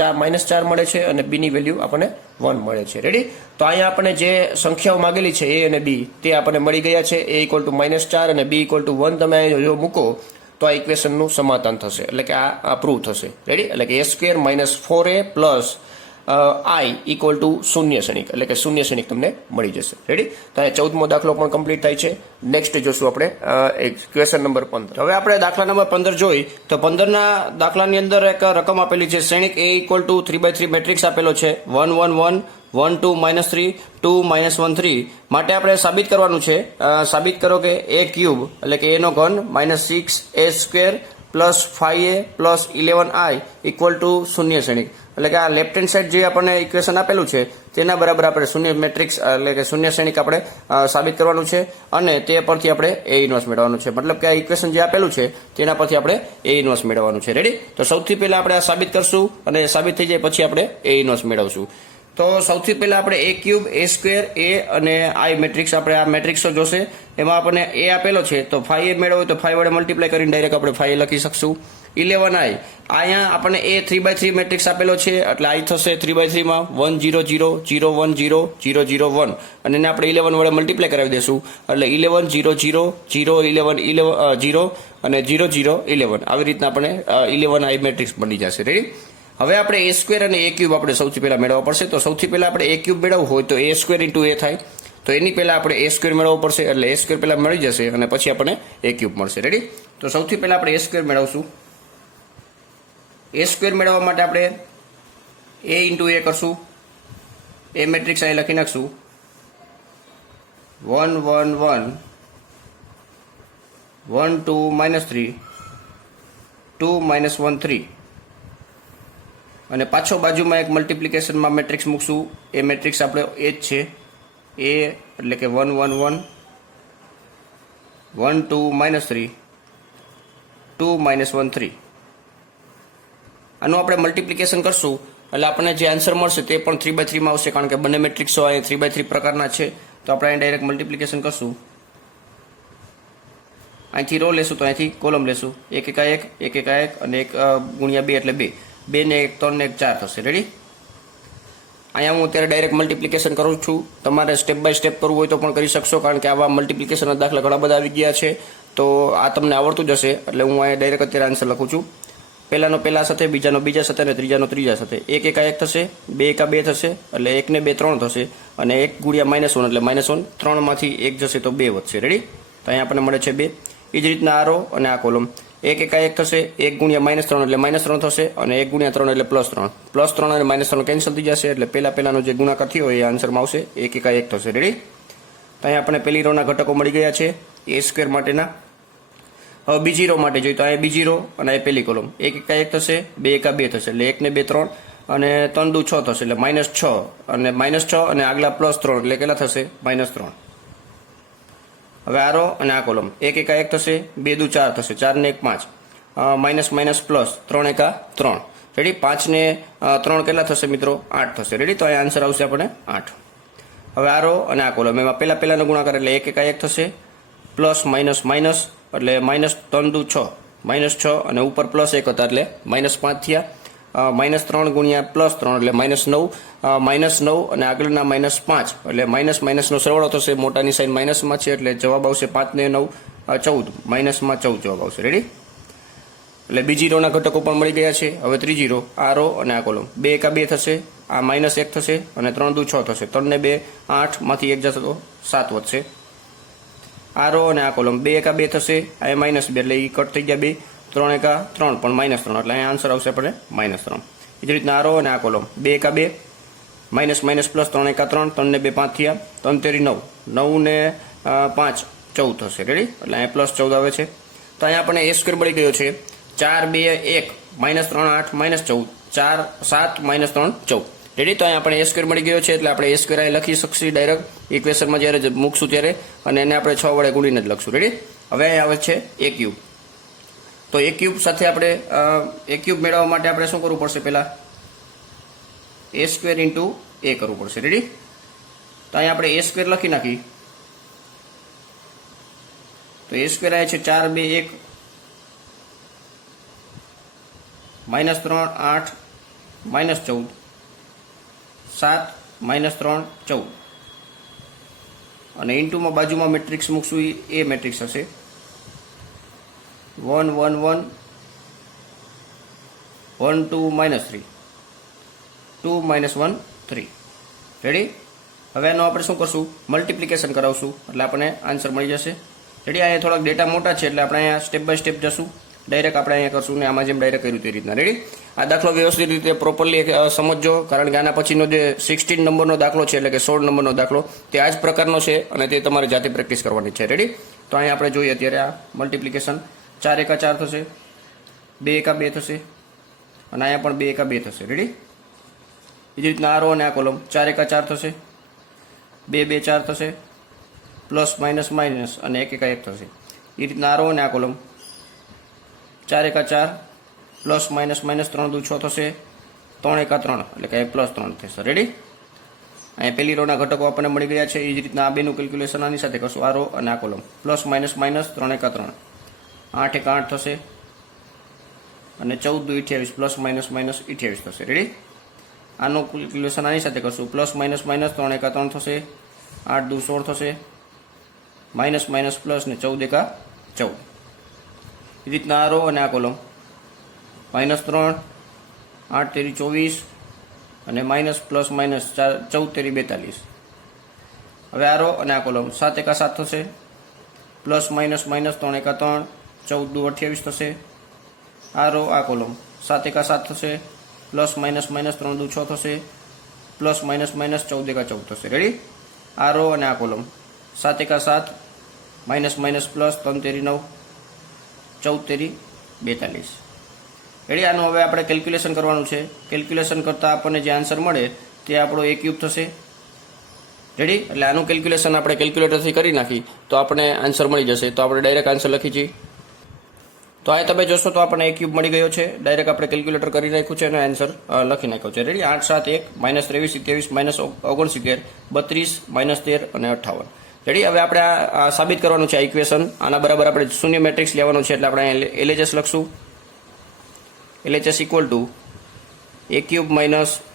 -4 મળે છે અને b ની વેલ્યુ આપણને 1 મળે છે. રેડી? તો અહીંયા આપણને જે સંખ્યાઓ માગેલી છે a અને b તે આપણને મળી ગયા છે. a = -4 અને b = 1 તમે જો મૂકો તો આ ઇક્વેશનનું સમાધાન થશે એટલે કે આ પ્રૂવ થશે. રેડી? એટલે કે a² - 4a I = શૂન્ય શ્રેણિક એટલે કે શૂન્ય શ્રેણિક તમને મળી જશે. રેડી? તો અહીંયા 14મો દાખલો પણ કમ્પ્લીટ થાય છે. નેક્સ્ટ જોશું આપણે ક્વેશ્ચન નંબર 15. હવે આપણે દાખલા નંબર 15 જોઈ તો 15ના દાખલાની અંદર એક રકમ આપેલી છે. શ્રેણિક a = 3/3 મેટ્રિક્સ આપેલો છે 1 1 1 1 2 -3 2 -1 3 માટે આપણે સાબિત કરવાનું છે. સાબિત કરો કે a³ એટલે કે a નો ઘન -6a² plus 5a plus 11i = શૂન્ય શ્રેણિક એટલે કે આ લેફ્ટ હેન્ડ સાઈડ જે આપણને ઇક્વેશન આપેલું છે તેના બરાબર આપણે શૂન્ય મેટ્રિક્સ એટલે કે શૂન્ય શ્રેણિક આપણે સાબિત કરવાનું છે અને તે પરથી આપણે a ઇન્વર્સ મેળવવાનું છે. મતલબ કે આ ઇક્વેશન જે આપેલું છે તેના પરથી આપણે a ઇન્વર્સ મેળવવાનું છે. રેડી? તો સૌથી પહેલા આપણે આ સાબિત કરશું અને સાબિત થઈ જાય પછી આપણે a ઇન્વર્સ મેળવશું. તો સૌથી પહેલા આપણે a³ a² a અને i મેટ્રિક્સ આપણે આ મેટ્રિક્સો જોશે. એમાં આપણને a આપેલો છે તો 5a મેળવવો તો 5 વડે મલ્ટીપ્લાય કરીને ડાયરેક્ટ આપણે 5 લખી શકશું. 11i અહીંયા આપણને a 3/3 મેટ્રિક્સ આપેલો છે એટલે i થશે 3/3 માં 1 0 0 0 1 0 0 0 1 અને એને આપણે 11 વડે મલ્ટીપ્લાય કરાવી દેશું એટલે 11 0 0 0 11 0 અને 0 0 11 આવી રીતના આપણે 11i મેટ્રિક્સ બની જશે. રેડી? હવે આપણે a² અને a³ આપણે સૌથી પહેલા મેળવવા પડશે. તો સૌથી પહેલા આપણે a³ મેળવવું હોય તો a² × a થાય તો એની પહેલા આપણે a² મેળવવું પડશે એટલે a² પહેલા મળી જશે અને પછી આપણને a³ મળશે. રેડી? તો સૌથી પહેલા આપણે a² મેળવશું. a² મેળવવા માટે આપણે a × a કરશું. a મેટ્રિક્સ અહીં લખી નાખશું 1 1 1 1 2 -3 2 -1 3 અને પાછો બાજુમાં એક મલ્ટીપ્લિકેશનમાં મેટ્રિક્સ મૂકશું. એ મેટ્રિક્સ આપણે એ જ છે એ એટલે કે 1 1 1 1 2 -3 2 -1 3. આનું આપણે મલ્ટિપ્લિકેશન કરશું એટલે આપણને જે આન્સર મળશે તે પણ 3/3 માં આવશે, કારણ કે બંને મેટ્રિક્સો અહીંયા 3/3 પ્રકારના છે. તો આપણે અહીં ડાયરેક્ટ મલ્ટિપ્લિકેશન કરશું. અહીંથી રો લેશું તો અહીંથી કોલમ લેશું. 1 1 1 1 1 1 અને 1 ગુણ્યા 2 એટલે 2. 2 ને 1 3 ને 1 4 થશે. રેડી? અહીંયા હું અત્યારે ડાયરેક્ટ મલ્ટિપ્લિકેશન કરું છું. તમારે સ્ટેપ બાય સ્ટેપ કરવું હોય તો પણ કરી શકશો, કારણ કે આવા મલ્ટિપ્લિકેશનના દાખલા ઘણા બધા આવી ગયા છે. તો આ તમને આવડતું જ હશે, એટલે હું અહીંયા ડાયરેક્ટ અત્યારે આન્સર લખું છું. પહેલાનો પહેલા સાથે, બીજાનો બીજા સાથે અને ત્રીજાનો ત્રીજા સાથે. 1 1 1 થશે, 2 1 2 થશે એટલે 1 ને 2 3 થશે, અને 1 ગુણ્યા -1 એટલે -1. 3 માંથી 1 જશે તો 2 વધશે. રેડી? તો અહીંયા આપણને મળે છે 2. એ જ રીતના આ રો અને આ કોલમ. 1 1 1 થશે, 1 ગુણ્યા -3 એટલે -3 થશે, અને 1 ગુણ્યા 3 એટલે +3. +3 અને -3 કેન્સલ થઈ જશે, એટલે પહેલાનો જે ગુણાકાર થયો એ આન્સરમાં આવશે. 1 1 1 થશે. રેડી? તો અહીંયા આપણને પહેલી રોના ઘટકો મળી ગયા છે a² માટેના. હવે બીજી રો માટે જોઈએ તો અહીંયા બીજી રો અને આ પહેલી કોલમ. 1 1 1 થશે, 2 1 2 થશે એટલે 1 ને 2 3 અને 3 2 6 થશે એટલે -6 અને -6 અને આગલા +3 એટલે કેટલા થશે? -3. હવે આ રો અને આ કોલમ. 1 1 1 થશે, 2 2 4 થશે, 4 ને 1 5, માઇનસ માઇનસ પ્લસ 3 1 3. રેડી? 5 ને 3 કેટલા થશે મિત્રો? 8 થશે. રેડી? તો અહીંયા આન્સર આવશે આપણે 8. હવે આ રો અને આ કોલમ, એમાં પહેલાનો ગુણાકાર એટલે 1 1 1 થશે, પ્લસ માઇનસ માઇનસ એટલે -3 2 6, -6 અને ઉપર +1 હતા એટલે -5 થયા. -3 ગુણ્યા +3 એટલે -9, -9 અને આગળના -5 એટલે માઇનસનો સરવાળો થશે. મોટાની સાઈન માઇનસમાં છે એટલે જવાબ આવશે 5 ને 9 14, માઇનસમાં 14 જવાબ આવશે. રેડી? એટલે બીજી રોના ઘટકો પણ મળી ગયા છે. હવે ત્રીજી રો, આ રો અને આ કોલમ. 2 1 2 થશે, આ -1 થશે અને 3 2 6 થશે. 3 ને 2 8, માંથી 1 જશે તો 7 વધશે. આ રો અને આ કોલમ. 2 1 2 થશે, આ -2 એટલે એ કટ થઈ ગયા 2. 3 1 3 પણ -3 એટલે અહીંયા આન્સર આવશે આપણે -3. એ જ રીતના આ રો અને આ કોલમ. 2 1 2 માઇનસ માઇનસ પ્લસ 3 1 3, 3 ને 2 5 થયા, 3 તેરી 9, 9 ને 5 14 થશે. રેડી? એટલે અહીંયા +14 આવે છે. તો અહીંયા આપણને a² મળી ગયો છે. 4 2 1 -3 8 -14, 4 7 -3 14. રેડી? તો અહીંયા આપણે a² મળી ગયો છે, એટલે આપણે a² અહીં લખી શકીએ ડાયરેક્ટ ઇક્વેશનમાં જ્યારે મૂકશું ત્યારે, અને એને આપણે 6 વડે ગુણીને જ લખશું. રેડી? હવે અહીં આવે છે a³. તો a³ સાથે આપણે a³ મેળવવા માટે આપણે શું કરવું પડશે? પહેલા a² ઇન્ટુ a કરવું પડશે. રેડી? તો અહીંયા આપણે a² લખી નાખી. તો a² આવે છે 4 2 1 -3 8 -14, 7 -3 14, અને ઇન્ટુમાં બાજુમાં મેટ્રિક્સ મૂકશું એ મેટ્રિક્સ હશે. 1 1 1 1 2 -3 2 -1 3. રેડી? હવે એનો આપણે શું કરશું? મલ્ટિપ્લિકેશન કરાવશું એટલે આપણને આન્સર મળી જશે. રેડી? અહીંયા થોડાક ડેટા મોટા છે એટલે આપણે અહીંયા સ્ટેપ બાય સ્ટેપ જશું. ડાયરેક્ટ આપણે અહીંયા કરશું ને આમાં જેમ ડાયરેક્ટ કર્યું તે રીતના. રેડી? આ દાખલો વ્યવસ્થિત રીતે પ્રોપરલી સમજજો, કારણ કે આના પછીનો જે 16 નંબરનો દાખલો છે એટલે કે 16 નંબરનો દાખલો તે આ જ પ્રકારનો છે અને તે તમારે જાતે પ્રેક્ટિસ કરવાની છે. રેડી? તો અહીંયા આપણે જોઈએ અત્યારે આ મલ્ટિપ્લિકેશન. 4 1 4 થશે, 2 1 2 થશે, અને અહીંયા પણ 2 1 2 થશે. રેડી? એ જ રીતના આ રો અને આ કોલમ. 4 1 4 થશે, 2 2 4 થશે, પ્લસ માઇનસ માઇનસ અને 1 1 1 થશે. એ રીતના આ રો અને આ કોલમ. 4 1 4 પ્લસ માઇનસ માઇનસ 3 2 6 થશે, 3 1 3 એટલે કે +3 થશે. રેડી? અહીંયા પહેલી રોના ઘટકો આપણને મળી ગયા છે. એ જ રીતના આ બેનું કેલ્ક્યુલેશન આની સાથે કરશું, આ રો અને આ કોલમ. પ્લસ માઇનસ માઇનસ 3 1 3, 8 1 8 થશે, અને 14 2 28, પ્લસ માઇનસ માઇનસ 28 થશે. રેડી? આનું કેલ્ક્યુલેશન આની સાથે કરશું. પ્લસ માઇનસ માઇનસ 3 1 3 થશે, 8 2 16 થશે, માઇનસ માઇનસ પ્લસ ને 14 1 14. એ રીતના આ રો અને આ કોલમ. -3 8 તેરી 24 અને માઇનસ પ્લસ માઇનસ 14 તેરી 42. હવે આ રો અને આ કોલમ. 7 1 7 થશે, પ્લસ માઇનસ માઇનસ 3 1 3, 14 2 28 થશે. આ રો આ કોલમ. 7 1 7 થશે, પ્લસ માઇનસ માઇનસ 3 2 6 થશે, પ્લસ માઇનસ માઇનસ 14 1 14 થશે. રેડી? આ રો અને આ કોલમ. 7 1 7 માઇનસ માઇનસ પ્લસ 3 તેરી 9, 14 તેરી 42. રેડી? આનું હવે આપણે કેલ્ક્યુલેશન કરવાનું છે. કેલ્ક્યુલેશન કરતાં આપણને જે આન્સર મળે તે આપણો a³ થશે. રેડી? એટલે આનું કેલ્ક્યુલેશન આપણે કેલ્ક્યુલેટરથી કરી નાખી તો આપણે આન્સર મળી જશે. તો આપણે ડાયરેક્ટ આન્સર લખી છીએ. તો આ તમે જોશો તો આપણને A³ મળી ગયો છે. ડાયરેક્ટ આપણે કેલ્ક્યુલેટર કરી નાખ્યું છે અને આન્સર લખી નાખ્યો છે. રેડી? 8 7 1 -23 27 -69 32 -13 અને 58. રેડી? હવે આપણે આ સાબિત કરવાનું છે આ ઇક્વેશન. આના બરાબર આપણે શૂન્ય મેટ્રિક્સ લેવાનું છે એટલે આપણે LHS લખશું. LHS equal to A³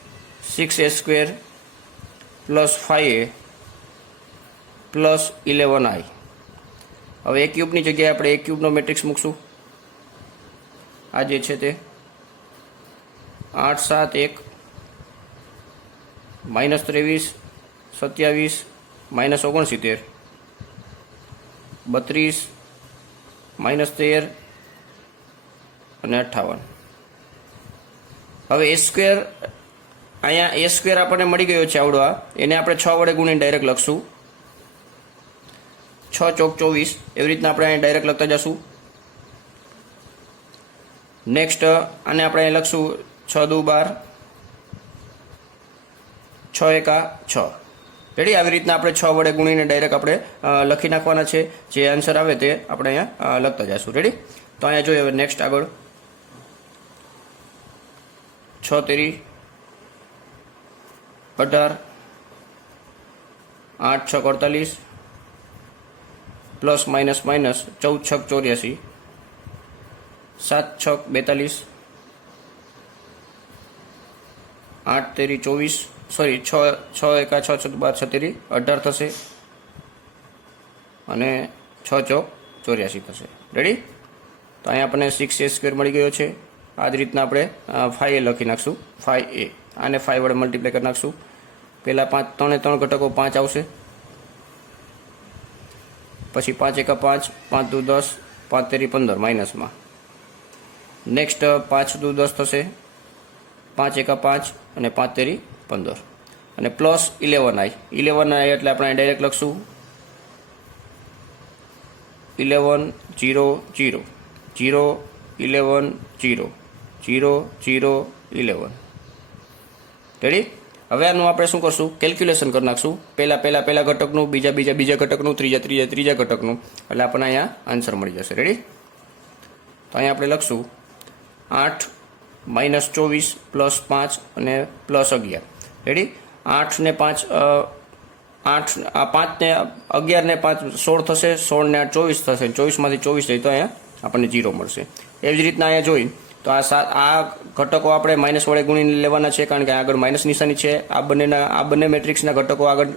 - 6A² plus 5A plus 11I. હવે A³ ની જગ્યાએ આપણે A³ નો મેટ્રિક્સ મૂકશું. આ જે છે તે 8 7 1 -23 27 -69 32 -13 અને 58. હવે A², અહીંયા A² આપણને મળી ગયો છે આવડો. એને આપણે 6 વડે ગુણીને ડાયરેક્ટ લખશું. 6 ચોક 24. એવી રીતના આપણે અહીંયા ડાયરેક્ટ લખતા જશું. નેક્સ્ટ આને આપણે અહીં લખશું 6 દુ 12 6 એકા 6. રેડી? આવી રીતના આપણે 6 વડે ગુણીને ડાયરેક્ટ આપણે લખી નાખવાના છે. જે આન્સર આવે તે આપણે અહીંયા લખતા જઈશું. રેડી? તો અહીંયા જોઈએ હવે નેક્સ્ટ આગળ 6 તેરી 18 8 6 48 પ્લસ માઇનસ 14 6 84 7 6 42 8 તેરી 24 સોરી 6 એકા 6 6 12 36 18 થશે અને 6 ચોક 84 થશે. રેડી? તો અહીંયા આપણને 6A² મળી ગયો છે. આ જ રીતના આપણે 5A લખી નાખશું. 5A આને 5 વડે મલ્ટીપ્લાય કરી નાખશું. પહેલાં 5 3 ઘટકો 5 આવશે. પછી 5 એકા 5 5 દુ 10 5 તેરી 15 માઇનસમાં. નેક્સ્ટ 5 દુ 10 થશે. 5 એકા 5 અને 5 તેરી 15 અને પ્લસ 11I. 11I એટલે આપણે ડાયરેક્ટ લખશું 11 0 0 0 11 0 0 0 11. રેડી? હવે આનું આપણે શું કરશું? કેલ્ક્યુલેશન કરી નાખશું. પહેલા ઘટકનું, બીજા ઘટકનું, ત્રીજા ઘટકનું. એટલે આપણને અહીંયા આન્સર મળી જશે. રેડી? તો અહીંયા આપણે લખશું 8 -24 પ્લસ 5 અને પ્લસ 11. રેડી? 8 ને 5 8 આ 5 ને 11 ને 5 16 થશે. 16 ને 8 24 થશે. 24 માંથી 24 જાય તો અહીંયા આપણને 0 મળશે. એવી જ રીતના અહીંયા જોઈ તો આ ઘટકો આપણે માઇનસ વડે ગુણીને લેવાના છે, કારણ કે આગળ માઇનસ નિશાની છે. આ બંને મેટ્રિક્સના ઘટકો આગળ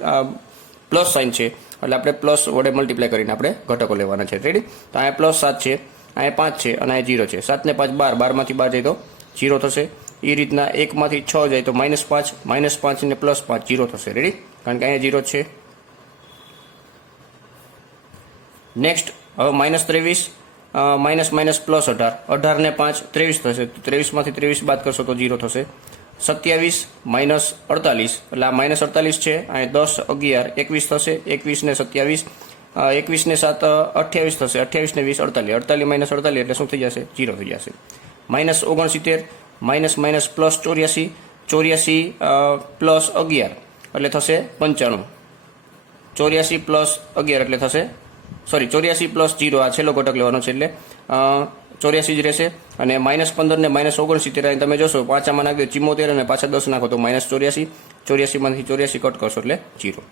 પ્લસ સાઇન છે એટલે આપણે પ્લસ વડે મલ્ટીપ્લાય કરીને આપણે ઘટકો લેવાના છે. રેડી? તો અહીંયા પ્લસ 7 છે, અહીંયા 5 છે અને અહીંયા 0 છે. 7 ને 5 12, 12 માંથી 12 જાય તો 0 થશે. એ રીતના 1 માંથી 6 જાય તો -5, -5 ને +5 0 થશે. રેડી? કારણ કે અહીંયા 0 છે. નેક્સ્ટ હવે -23 માઇનસ +18, 18 ને 5 23 થશે. 23 માંથી 23 બાદ કરશો તો 0 થશે. 27 -48 એટલે આ -48 છે. અહીંયા 10 11 21 થશે. 21 ને 27 21 ને 7 28 થશે. 28 ને 20 48 48 એટલે શું થઈ જશે? 0 થઈ જશે. -69 માઇનસ +84 84 +11 એટલે થશે 95. 84 +11 એટલે થશે 84 +0 આ છેલ્લો ઘટક લેવાનો છે એટલે 84 જ રહેશે. અને -15 ને -69 તમે જોશો પાછામાં નાખી દો 74 અને પાછા 10 નાખો તો -84, 84 માંથી 84 કટ કરશો એટલે 0.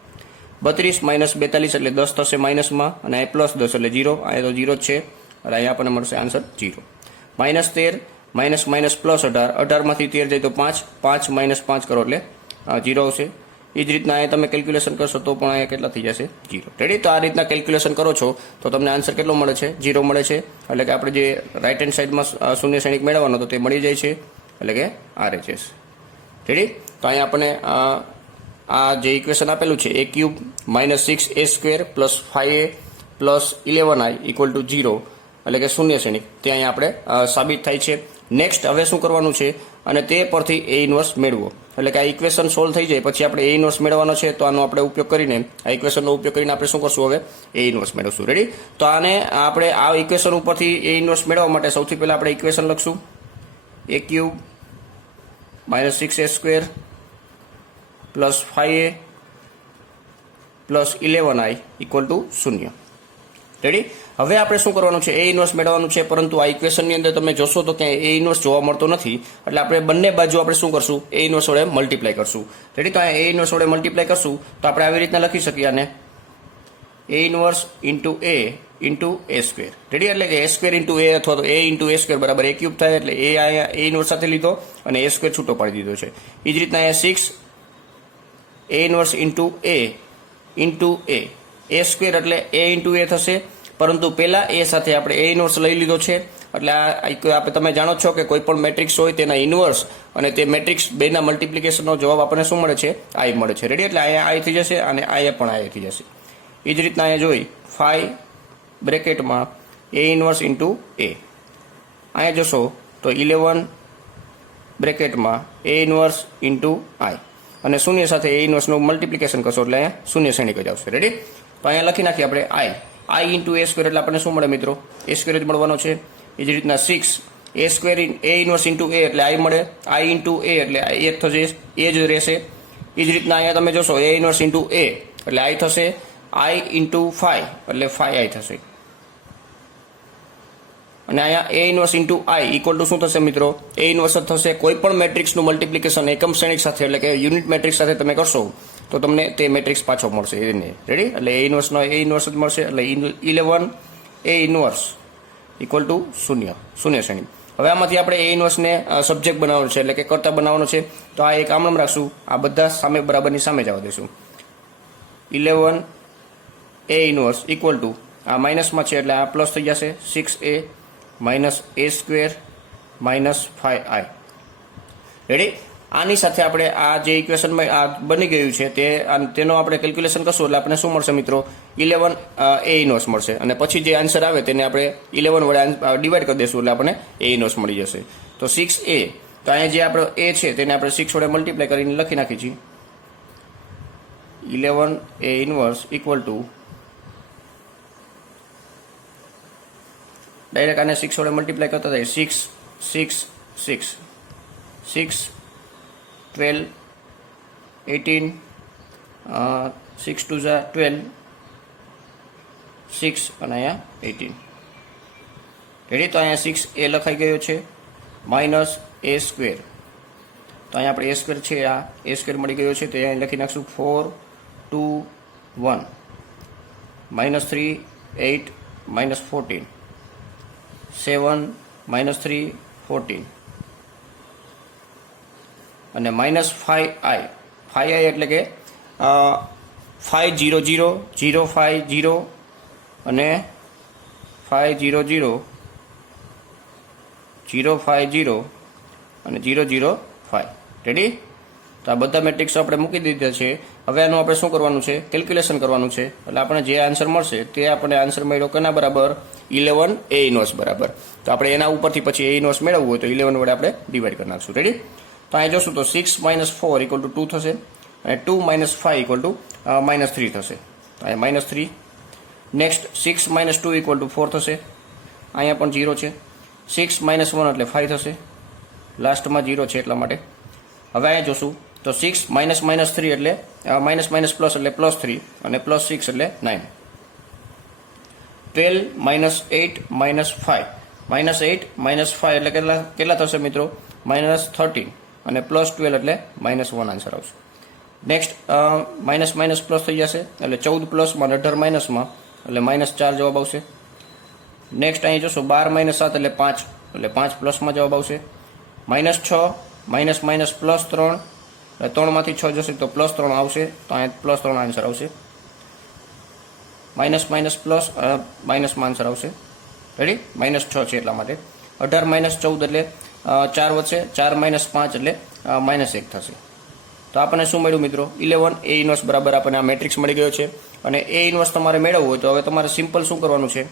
32 - 42 એટલે 10 થશે માઇનસમાં અને અહીં +10 એટલે 0. અહીંયા તો 0 જ છે એટલે અહીંયા આપણને મળશે આન્સર 0. -13 માઇનસ +18, 18 માંથી 13 જાય તો 5, 5 - 5 કરો એટલે 0 આવશે. એ જ રીતના અહીંયા તમે કેલ્ક્યુલેશન કરશો તો પણ અહીંયા કેટલા થઈ જશે? 0. રેડી? તો આ રીતના કેલ્ક્યુલેશન કરો છો તો તમને આન્સર કેટલો મળે છે? 0 મળે છે. એટલે કે આપણે જે રાઇટ હેન્ડ સાઈડમાં શૂન્ય શ્રેણિક મેળવવાનો તો તે મળી જાય છે, એટલે કે RHS. રેડી? તો અહીંયા આપણે આ જે ઇક્વેશન આપેલું છે A³ - 6A² + 5A + 11I = 0 એટલે કે શૂન્ય શ્રેણિક તે અહીંયા આપણે સાબિત થાય છે. નેક્સ્ટ હવે શું કરવાનું છે? અને તે પરથી A ઇન્વર્સ મેળવો. એટલે કે આ ઇક્વેશન સોલ્વ થઈ જાય પછી આપણે A ઇન્વર્સ મેળવવાનો છે. તો આનો આપણે ઉપયોગ કરીને આ ઇક્વેશનનો ઉપયોગ કરીને આપણે શું કરશું? હવે A ઇન્વર્સ મેળવશું. રેડી? તો આને આપણે આ ઇક્વેશન ઉપરથી A ઇન્વર્સ મેળવવા માટે સૌથી પહેલા આપણે ઇક્વેશન લખશું A³ - 6A² + 5A plus 11i equal to 0. Ready? હવે આપણે શું કરવાનું છે? એ ઇન્વર્સ મેળવવાનું છે, પરંતુ આ ઇક્વેશનની અંદર તમે જોશો તો ક્યાંય એ ઇન્વર્સ જોવા મળતો નથી. એટલે આપણે બંને બાજુ આપણે શું કરશું? એ ઇન્વર્સ વડે મલ્ટીપ્લાય કરશું. રેડી? તો આ એ ઇન્વર્સ વડે મલ્ટીપ્લાય કરશું તો આપણે આવી રીતના લખી શકીએ આને એ ઇન્વર્સ ઇન્ટુ એ ઇન્ટુ એ સ્ક્વેર. રેડી? એટલે કે એ સ્ક્વેર ઇન્ટુ એ અથવા તો એ ઇન્ટુ એ સ્ક્વેર બરાબર એ ક્યુબ થાય. એટલે એ અહીંયા એ ઇન્વર્સ સાથે લીધો અને એ સ્ક્વેર છૂટો પાડી દીધો છે. એ જ રીતના અહીંયા 6 એ ઇન્વર્સ ઇન્ટુ એ સ્ક્વેર એટલે એ ઇન્ટુ એ થશે, પરંતુ પહેલા એ સાથે આપણે એ ઇન્વર્સ લઈ લીધો છે. એટલે આપણે તમે જાણો છો કે કોઈ પણ મેટ્રિક્સ હોય તેના ઇન્વર્સ અને તે મેટ્રિક્સ બેના મલ્ટિપ્લિકેશનનો જવાબ આપણને શું મળે છે? આઈ મળે છે. રેડી? એટલે અહીંયા આઈ થઈ જશે અને અહીંયા પણ આઈ થઈ જશે. એ જ રીતના અહીંયા જોઈ 5 બ્રેકેટમાં એ ઇન્વર્સ ઇન્ટુ એ. અહીંયા જોશો તો 11 બ્રેકેટમાં એ ઇન્વર્સ ઇન્ટુ આઈ અને શૂન્ય સાથે એ ઇન્વર્સનું મલ્ટિપ્લિકેશન કરશો એટલે અહીંયા શૂન્ય શ્રેણિક જ આવશે. રેડી? તો અહીંયા લખી નાખીએ આપણે આઈ ઇન્ટુ એ સ્ક્વેર એટલે આપણને શું મળે મિત્રો? એ સ્ક્વેર જ મળવાનો છે. એ જ રીતના 6 એ સ્ક્વેર એ ઇન્વર્સ ઇન્ટુ એ એટલે આઈ મળે. આઈ ઇન્ટુ એ એટલે એ જ થશે, એ જ રહેશે. એ જ રીતના અહીંયા તમે જોશો એ ઇન્વર્સ ઇન્ટુ એ એટલે આઈ થશે. આઈ ઇન્ટુ 5 એટલે 5i થશે. અને અહીંયા A inverse into I equal to શું થશે મિત્રો? એ ઇન્વર્સ જ થશે. કોઈ પણ મેટ્રિક્સનું મલ્ટિપ્લિકેશન એકમ શ્રેણિક સાથે એટલે કે યુનિટ મેટ્રિક્સ સાથે તમે કરશો તો તમને તે મેટ્રિક્સ પાછો મળશે એને. રેડી? એટલે એ ઇન્વર્સનો એ ઇન્વર્સ જ મળશે. એટલે 11 એ ઇન્વર્સ ઇક્વલ ટુ 0 શ્રેણી. હવે આમાંથી આપણે એ ઇન્વર્સને સબ્જેક્ટ બનાવવાનો છે એટલે કે કર્તા બનાવવાનો છે. તો આ એક આમ રાખશું, આ બધા સામે બરાબરની સામે જવા દઈશું. 11 એ ઇન્વર્સ ઇક્વલ ટુ આ માઇનસમાં છે એટલે આ પ્લસ થઈ જશે 6a માઇનસ એ સ્ક્વેર માઇનસ 5i. રેડી? આની સાથે આપણે આ જે ઇક્વેશનમાં આ બની ગયું છે તેનો આપણે કેલ્ક્યુલેશન કરશું એટલે આપણે શું મળશે મિત્રો? 11 એ ઇન્વર્સ મળશે અને પછી જે આન્સર આવે તેને આપણે 11 વડે ડિવાઈડ કરી દઈશું એટલે આપણને એ ઇન્વર્સ મળી જશે. તો 6a, તો અહીંયા જે આપણો એ છે તેને આપણે 6 વડે મલ્ટીપ્લાય કરીને લખી નાખી છીએ 11 એ ઇન્વર્સ ઇક્વલ ટુ ડાયરેક્ટ આને 6 વડે મલ્ટીપ્લાય કરતા થાય 6 12 18 6 2 12 6 અને અહીંયા 18. રેડી? તો અહીંયા 6 એ લખાઈ ગયો છે માઇનસ એ સ્ક્વેર. તો અહીંયા આપણે એ સ્ક્વેર છે, આ એ સ્ક્વેર મળી ગયો છે. તો અહીંયા લખી નાખશું 4 2 1 માઇનસ 3 8 માઇનસ 14 7 માઇનસ 3 14 અને માઇનસ 5i એટલે કે 500 050 અને 500 050 અને 005. રેડી? તો આ બધા મેટ્રિક્સ આપણે મૂકી દીધા છે. હવે આનું આપણે શું કરવાનું છે? કેલ્ક્યુલેશન કરવાનું છે. એટલે આપણે જે આન્સર મળશે તે આપણે આન્સર મળ્યો કેના બરાબર? 11 એ ઇન્વર્સ બરાબર. તો આપણે એના ઉપરથી પછી એ ઇન્વર્સ મેળવવું હોય તો 11 વડે આપણે ડિવાઈડ કરી નાખશું. રેડી? તો અહીં જોશું તો 6 માઇનસ 4 ઇક્વલ ટુ 2 થશે અને 2 માઇનસ 5 ઇક્વલ ટુ માઇનસ 3 થશે. અહીંયા minus 3. Next 6 minus 2 equal to 4 થશે. અહીંયા પણ 0 છે. 6 માઇનસ 1 એટલે 5 થશે. લાસ્ટમાં 0 છે એટલા માટે. હવે અહીંયા જોશું તો 6 માઇનસ 3 એટલે માઇનસ માઇનસ પ્લસ એટલે પ્લસ 3 અને પ્લસ 6 એટલે 9. 12 માઇનસ 8 માઇનસ 5 માઇનસ 8 માઇનસ 5 એટલે કેટલા થશે મિત્રો? માઇનસ 13 અને પ્લસ 12 એટલે માઇનસ 1 આન્સર આવશે. નેક્સ્ટ માઇનસ માઇનસ પ્લસ થઈ જશે એટલે 14 પ્લસમાં 18 માઇનસમાં એટલે માઇનસ 4 જવાબ આવશે. નેક્સ્ટ અહીં જોશો 12 માઇનસ 7 એટલે 5 એટલે 5 પ્લસમાં જવાબ આવશે. માઇનસ 6 માઇનસ માઇનસ પ્લસ 3 એટલે 3માંથી 6 જશે તો પ્લસ 3 આવશે. તો અહીંયા પ્લસ 3 આન્સર આવશે. માઇનસ માઇનસ પ્લસ માઇનસમાં આન્સર આવશે. રેડી? માઇનસ 6 છે એટલા માટે. 18 માઇનસ 14 એટલે 4 વધશે. 4 માઇનસ 5 એટલે માઇનસ 1 થશે. તો આપણને શું મળ્યું મિત્રો? 11 એ ઇન્વર્સ બરાબર આપણને આ મેટ્રિક્સ મળી ગયો છે. અને એ ઇન્વર્સ તમારે મેળવવું હોય તો હવે તમારે સિમ્પલ શું કરવાનું છે?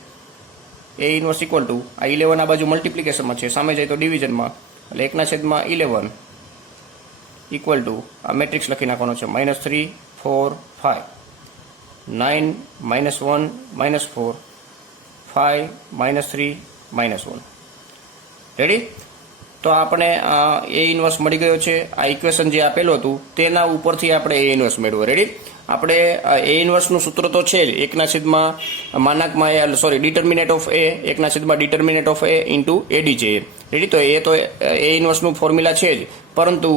એ ઇન્વર્સ ઇક્વલ ટુ આ 11 આ બાજુ મલ્ટિપ્લિકેશનમાં છે, સામે જાય તો ડિવિઝનમાં એટલે 1/11 ઇક્વલ ટુ આ મેટ્રિક્સ લખી નાખવાનો છે -3 4 5 9 -1 -4 5 -3 -1. રેડી? તો આપણે એ ઇન્વર્સ મળી ગયો છે. આ ઇક્વેશન જે આપેલું હતું તેના ઉપરથી આપણે એ ઇન્વર્સ મેળવો. રેડી? આપણે એ ઇન્વર્સનું સૂત્ર તો છે જ, એકના છેદમાં માનાંકમાં ડિટર્મિનેટ ઓફ એ, એકના છેદમાં ડિટર્મિનેટ ઓફ એ ઇન્ટુ એડી છે. રેડી? તો એ ઇન્વર્સનું ફોર્મ્યુલા છે જ, પરંતુ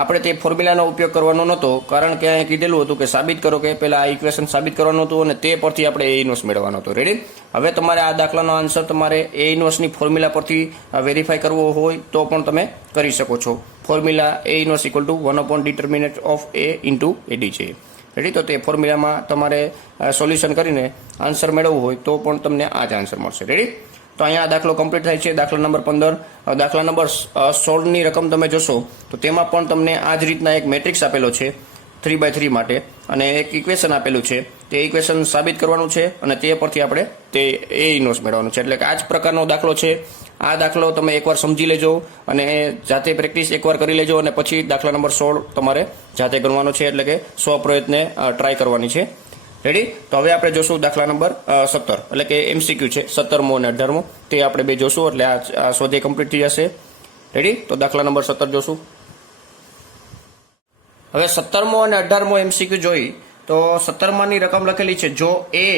આપણે તે ફોર્મ્યુલાનો ઉપયોગ કરવાનો નહોતો, કારણ કે અહીંયા કીધેલું હતું કે સાબિત કરો, કે પહેલાં આ ઇક્વેશન સાબિત કરવાનું હતું અને તે પરથી આપણે એ ઇન્વર્સ મેળવવાનો હતો. રેડી? હવે તમારે આ દાખલાનો આન્સર તમારે એ ઇન્વર્સની ફોર્મ્યુલા પરથી વેરીફાઈ કરવો હોય તો પણ તમે કરી શકો છો. Formula A inverse equal to 1 determinant of A into AD છે. રેડી? તો તે ફોર્મ્યુલામાં તમારે સોલ્યુશન કરીને આન્સર મેળવવું હોય તો પણ તમને આ જ આન્સર મળશે. રેડી? તો અહીંયા દાખલો કમ્પ્લીટ થાય છે. દાખલા નંબર 15. દાખલા નંબર 16ની રકમ તમે જોશો તો તેમાં પણ તમને આ જ રીતના એક મેટ્રિક્સ આપેલો છે 3x3 માટે, અને એક ઇક્વેશન આપેલું છે. તે ઇક્વેશન સાબિત કરવાનું છે અને તે પરથી આપણે તે એ ઇન્વર્સ મેળવવાનું છે. એટલે કે આ જ પ્રકારનો દાખલો છે. આ દાખલો તમે એકવાર સમજી લેજો અને જાતે પ્રેક્ટિસ એકવાર કરી લેજો, અને પછી દાખલા નંબર 16 તમારે જાતે ગણવાનો છે. એટલે કે 100 પ્રયત્ને ટ્રાય કરવાની છે. રેડી? તો હવે આપણે જોશું દાખલા નંબર 17, એટલે કે એમસીક્યુ છે 17મો અને 18મો, તે આપણે બે જોશું એટલે આ સ્વાધ્યાય કમ્પ્લીટ થઈ જશે. રેડી? તો દાખલા નંબર 17 જોશું. હવે 17મો અને 18મો એમસીક્યુ જોઈ તો 17માની રકમ લખેલી છે, જો એ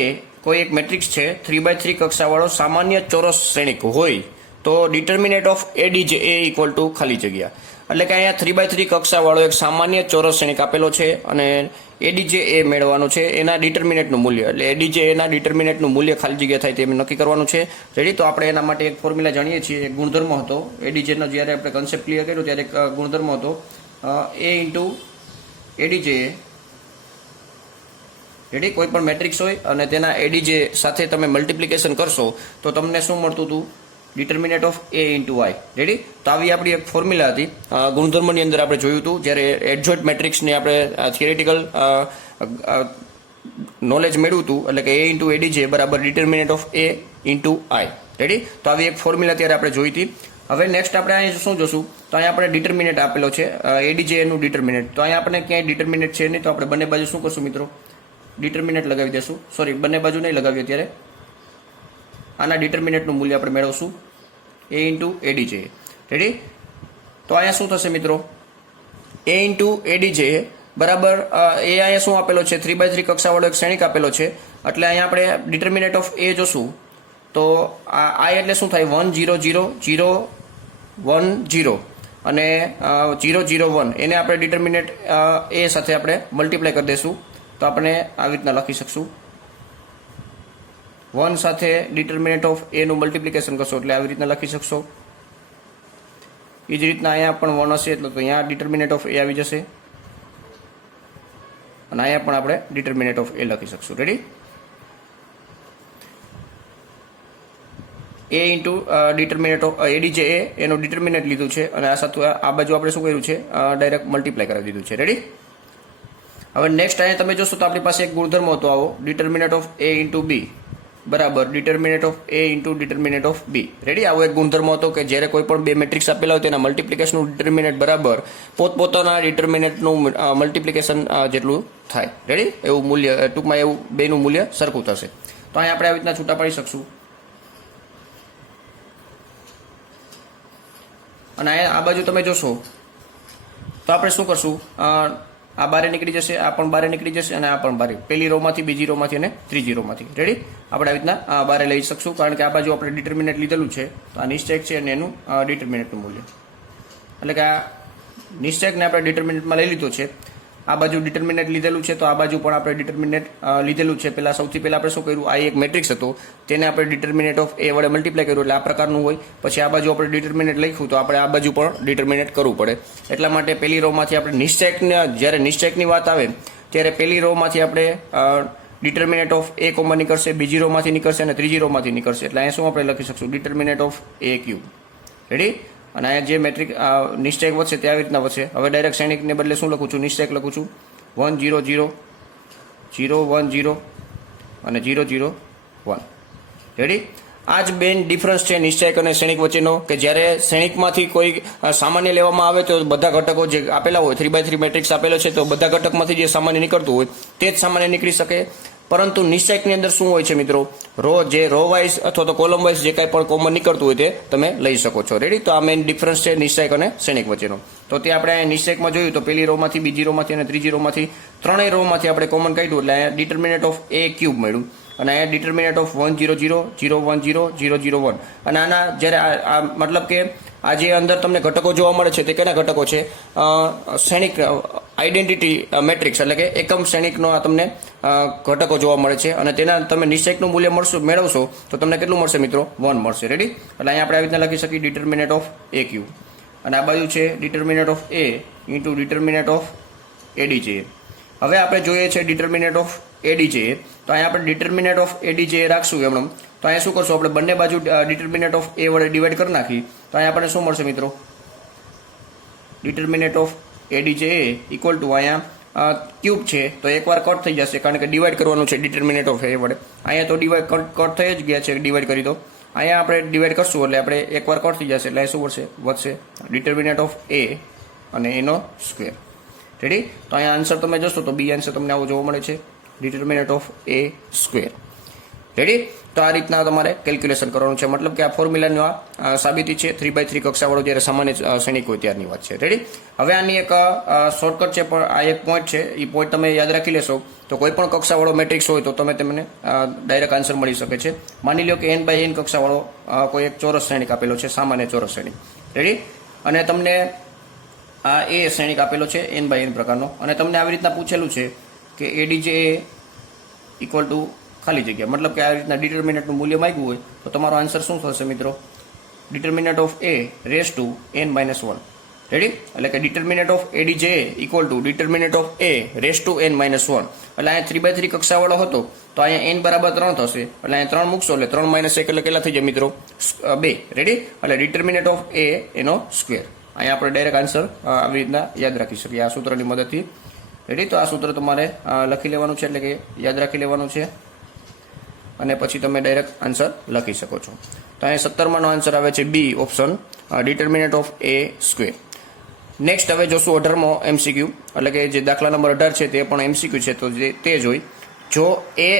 કોઈ એક મેટ્રિક્સ છે 3x3 કક્ષાવાળો સામાન્ય ચોરસ શ્રેણિક હોય તો ડિટર્મિનેટ ઓફ એડી જે એ ઇક્વલ ટુ ખાલી જગ્યા. એટલે કે અહીંયા 3x3 કક્ષાવાળો એક સામાન્ય ચોરસ શ્રેણિક આપેલો છે અને એડી જે એ મેળવવાનું છે એના ડિટર્મિનેટનું મૂલ્ય, એટલે એડી જે એના ડિટર્મિનેટનું મૂલ્ય ખાલી જગ્યા થાય તે નક્કી કરવાનું છે. રેડી? તો આપણે એના માટે એક ફોર્મ્યુલા જાણીએ છીએ, એક ગુણધર્મ હતો એડી જેનો. જ્યારે આપણે કન્સેપ્ટ ક્લિયર કર્યો ત્યારે એક ગુણધર્મ હતો એ ઇન્ટુ એડી જે. રેડી? કોઈ પણ મેટ્રિક્સ હોય અને તેના એડી જે સાથે તમે મલ્ટિપ્લિકેશન કરશો તો તમને શું મળતું હતું? Determinant of A into I. Ready? તો આવી આપણી એક ફોર્મ્યુલા હતી. ગુણધર્મની અંદર આપણે જોયું હતું જ્યારે એડજોઇન્ટ મેટ્રિક્સની આપણે થિયરેટિકલ નોલેજ મેળવ્યું હતું, એટલે કે એ ઇન્ટુ એડી જે બરાબર determinant of A into I. Ready? તો આવી એક ફોર્મ્યુલા ત્યારે આપણે જોઈ હતી. હવે નેક્સ્ટ આપણે અહીંયા શું જોશું? તો અહીંયા આપણે ડિટર્મિનેટ આપેલો છે એડી જે એનું ડિટર્મિનેટ. તો અહીંયા આપણે ક્યાંય ડિટર્મિનેટ છે નહીં, તો આપણે બંને બાજુ શું કરશું મિત્રો? ડિટર્મિનેટ લગાવી દેશું. સોરી, બંને બાજુ નહીં લગાવીએ અત્યારે. આના ડિટર્મિનેટનું મૂલ્ય આપણે મેળવશું એ ઇન્ટુ એડી છે. રેડી? તો અહીંયા શું થશે મિત્રો? એ ઇન્ટુ એડી છે બરાબર એ અહીંયા શું આપેલો છે? 3x3 કક્ષાવાળો એક શ્રેણિક આપેલો છે. એટલે અહીંયા આપણે ડિટર્મિનેટ ઓફ એ જોશું તો આ એટલે શું થાય? 1 0 0 0 1 0 અને 0 0 1 એને આપણે ડિટર્મિનેટ એ સાથે આપણે મલ્ટીપ્લાય કરી દઈશું તો આપણે આવી રીતના લખી શકશું. 1 સાથે ડિટર્મિનેટ ઓફ એનું મલ્ટિપ્લિકેશન કરશો એટલે આવી રીતના લખી શકશો. એ જ રીતના અહીંયા પણ 1 હશે એટલે તો અહીંયા ડિટર્મિનેટ ઓફ એ આવી જશે અને અહીંયા પણ આપણે ડિટર્મિનેટ ઓફ એ લખી શકશું. Ready? A into determinant of એડી જે એનું ડિટર્મિનેટ લીધું છે અને આ સાથે આ બાજુ આપણે શું કર્યું છે? ડાયરેક્ટ મલ્ટીપ્લાય કરાવી દીધું છે. રેડી? હવે નેક્સ્ટ અહીંયા તમે જોશો તો આપણી પાસે એક ગુણધર્મ હતો આવો, ડિટર્મિનેટ ઓફ એ ઇન્ટુ બી બરાબર determinant of A into determinant of B. Ready? આવો એક ગુણધર્મ હતો કે જ્યારે કોઈ પણ બે મેટ્રિક્સ આપેલા હોય તેના મલ્ટિપ્લિકેશનનું ડિટર્મિનેટ બરાબર પોતપોતાના ડિટર્મિનેટનું મલ્ટિપ્લિકેશન જેટલું થાય. રેડી? એવું મૂલ્ય, ટૂંકમાં એવું બેનું મૂલ્ય સરખું થશે. તો અહીંયા આપણે આવી રીતના છૂટા પાડી શકશું. અને આ બાજુ તમે જોશો તો આપણે શું કરશું? આ બારે નીકળી જશે, આ પણ બારે નીકળી જશે અને આ પણ બારે, પહેલી રોમાંથી, બીજી રોમાંથી અને ત્રીજી રોમાંથી. રેડી? આપણે આવી રીતના બારે લઈ શકશું કારણ કે આ બાજુ આપણે ડિટર્મિનેટ લીધેલું છે તો આ નિશ્ચયક છે અને એનું ડિટર્મિનેટનું મૂલ્ય, એટલે કે આ નિશ્ચયકને આપણે ડિટર્મિનેટમાં લઈ લીધો છે. આ બાજુ ડિટર્મિનેટ લીધેલું છે તો આ બાજુ પણ આપણે ડિટર્મિનેટ લીધેલું છે. પહેલાં સૌથી પહેલાં આપણે શું કર્યું? આ એક મેટ્રિક્સ હતો તેને આપણે ડિટર્મિનેટ ઓફ એ વડે મલ્ટીપ્લાય કર્યું એટલે આ પ્રકારનું હોય. પછી આ બાજુ આપણે ડિટર્મિનેટ લખ્યું તો આપણે આ બાજુ પણ ડિટર્મિનેટ કરવું પડે. એટલા માટે પહેલી રોમાંથી આપણે નિશ્ચયકને, જ્યારે નિશ્ચયકની વાત આવે ત્યારે પહેલી રોમાંથી આપણે ડિટર્મિનેટ ઓફ એ કોમન નીકળશે, બીજી રોમાંથી નીકળશે અને ત્રીજી રોમાંથી નીકળશે. એટલે અહીંયા શું આપણે લખી શકશું? ડિટર્મિનેટ ઓફ એ ક્યુબ. રેડી? અને અહીંયા જે મેટ્રિક નિશ્ચયક વધશે તે આવી રીતના વધશે. હવે ડાયરેક્ટ શ્રેણિકને બદલે શું લખું છું? નિશ્ચયક લખું છું. 1 0 0 0 1 0 અને 0 0 1. રેડી? આ જ બેન ડિફરન્સ છે નિશ્ચયક અને શ્રેણિક વચ્ચેનો, કે જ્યારે શ્રેણિકમાંથી કોઈ સામાન્ય લેવામાં આવે તો બધા ઘટકો જે આપેલા હોય 3x3 મેટ્રિક્સ આપેલો છે તો બધા ઘટકમાંથી જે સામાન્ય નીકળતું હોય તે જ સામાન્ય નીકળી શકે. પરંતુ નિશ્ચયકની અંદર શું હોય છે મિત્રો, રો વાઇઝ અથવા તો કોલમ વાઇઝ જે કાંઈ પણ કોમન નીકળતું હોય તે તમે લઈ શકો છો. રેડી, તો આ મેઇન ડિફરન્સ છે નિશ્ચયક અને શ્રેણિક વચ્ચેનો. તો તે આપણે નિશ્ચયકમાં જોયું તો પહેલી રોમાંથી, બીજી રોમાંથી અને ત્રીજી રોમાંથી ત્રણેય રોમાંથી આપણે કોમન કાઢ્યું એટલે અહીંયા ડિટર્મિનેટ ઓફ એ ક્યુબ મળ્યું અને અહીંયા ડિટર્મિનેટ ઓફ 1 0 0 0 1 0 0 0 1. અને આના જ્યારે આ મતલબ કે આ જે અંદર તમને ઘટકો જોવા મળે છે તે કેના ઘટકો છે, શ્રેણિક આઈડેન્ટિટી મેટ્રિક્સ એટલે કે એકમ શ્રેણિકનો આ તમને ઘટકો જોવા મળે છે અને તેના તમે નિશ્ચયકનું મૂલ્ય મેળવશો તો તમને કેટલું મળશે મિત્રો, 1 મળશે. રેડી, એટલે અહીંયા આપણે આવી રીતના લખી શકીએ ડિટર્મિનેટ ઓફ એ ક્યુ અને આ બાજુ છે ડિટર્મિનેટ of A into determinant of એડીજે. હવે આપણે જોઈએ છે ડિટર્મિનેટ ઓફ એડીજે, તો અહીંયા આપણે ડિટર્મિનેટ ઓફ એડીજે રાખશું એમણે. તો અહીંયા શું કરશું આપણે, બંને બાજુ ડિટર્મિનેટ ઓફ એ વડે ડિવાઈડ કરી નાખી તો અહીંયા આપણને શું મળશે મિત્રો, determinant of ADJ equal two અહીંયા ક્યુબ છે તો એકવાર કટ થઈ જશે કારણ કે ડિવાઈડ કરવાનું છે ડિટર્મિનેટ ઓફ એ વડે. અહીંયા તો ડિવાઈડ કટ થઈ જ ગયા છે ડિવાઈડ કરી દો. અહીંયા આપણે ડિવાઈડ કરશું એટલે આપણે એકવાર કટ થઈ જશે એટલે શું વધશે ડિટર્મિનેટ ઓફ એ અને એનો સ્ક્વેર. રેડી, તો અહીંયા આન્સર તમે જોશો તો બી આન્સર તમને આવો જોવા મળે છે, ડિટર્મિનેટ ઓફ એ સ્ક્વેર. રેડી, તો આ રીતના તમારે કેલ્ક્યુલેશન કરવાનું છે. મતલબ કે આ ફોર્મ્યુલાની આ સાબિતી છે 3x3 કક્ષાવાળો જ્યારે સામાન્ય શ્રેણિક હોય ત્યારની વાત છે. રેડી, હવે આની એક શોર્ટકટ છે પણ આ એક પોઈન્ટ છે, એ પોઈન્ટ તમે યાદ રાખી લેશો તો કોઈ પણ કક્ષાવાળો મેટ્રિક્સ હોય તો તમે તેમને ડાયરેક્ટ આન્સર મળી શકે છે. માની લો કે n/n કક્ષાવાળો કોઈ એક ચોરસ શ્રેણિક આપેલો છે, સામાન્ય ચોરસ શ્રેણિક. રેડી, અને તમને આ એ શ્રેણિક આપેલો છે n/n પ્રકારનો અને તમને આવી રીતના પૂછેલું છે કે એડીજે ઇક્વલ ટુ ખાલી જગ્યા, મતલબ કે આ રીતના ડિટર્મિનેટનું મૂલ્ય માંગ્યું હોય તો તમારો આન્સર શું થશે મિત્રો, determinant of A raise to n-1. Ready, એટલે કે determinant of ADJ equal to determinant of A raise to n-1. એટલે અહીંયા 3x3 કક્ષાવાળો હતો તો અહીંયા n બરાબર 3 થશે એટલે અહીંયા 3 મૂકશો એટલે 3 - 1 એટલે કેટલા થઈ જાય મિત્રો, 2. રેડી, એટલે ડિટર્મિનેટ ઓફ એ એનો સ્ક્વેર. અહીંયા આપણે ડાયરેક્ટ આન્સર આવી રીતના યાદ રાખી શકીએ આ સૂત્રની મદદથી. રેડી, તો આ સૂત્ર તમારે લખી લેવાનું છે એટલે કે યાદ રાખી લેવાનું છે અને પછી તમે ડાયરેક્ટ આન્સર લખી શકો છો. તો અહીંયા 17માનો આન્સર આવે છે B option, determinant of A square. Next હવે જોશું 18મો MCQ, એટલે કે જે દાખલા નંબર 18 છે તે પણ MCQ છે તો તે જ હોય. જો એ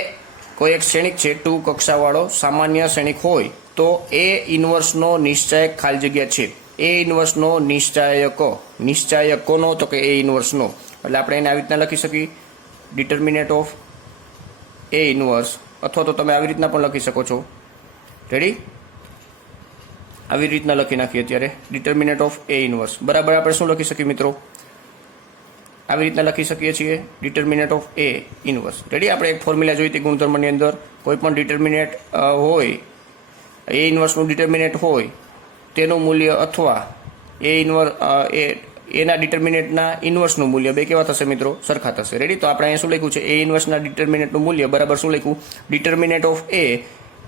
કોઈ એક શ્રેણિક છે 2 કક્ષાવાળો સામાન્ય શ્રેણિક હોય તો એ ઇન્વર્સનો નિશ્ચાયક ખાલી જગ્યા છે. એ ઇન્વર્સનો નિશ્ચાયકોનો તો કે એ ઇન્વર્સનો, એટલે આપણે એને આવી રીતના લખી શકીએ ડિટર્મિનેટ ઓફ એ ઇન્વર્સ, અથવા તો તમે આવી રીતના પણ લખી શકો છો. રેડી, આવી રીતના લખી નાખીએ અત્યારે ડિટર્મિનેટ ઓફ એ ઇન્વર્સ બરાબર આપણે શું લખી શકીએ મિત્રો, આવી રીતના લખી શકીએ છીએ ડિટર્મિનેટ ઓફ એ ઇન્વર્સ. રેડી, આપણે એક ફોર્મ્યુલા જોઈ હતી ગુણધર્મની અંદર, કોઈ પણ ડિટર્મિનેટ હોય એ ઇન્વર્સનું ડિટર્મિનેટ હોય તેનું મૂલ્ય અથવા એ ઇન્વર્સ એના ડિટર્મિનેટના ઇન્વર્સનું મૂલ્ય બે કેવા થશે મિત્રો, સરખા થશે. રેડી, તો આપણે અહીંયા શું લખ્યું છે, એ ઇન્વર્સના ડિટર્મિનેટનું મૂલ્ય બરાબર શું લખ્યું, ડિટર્મિનેટ ઓફ એ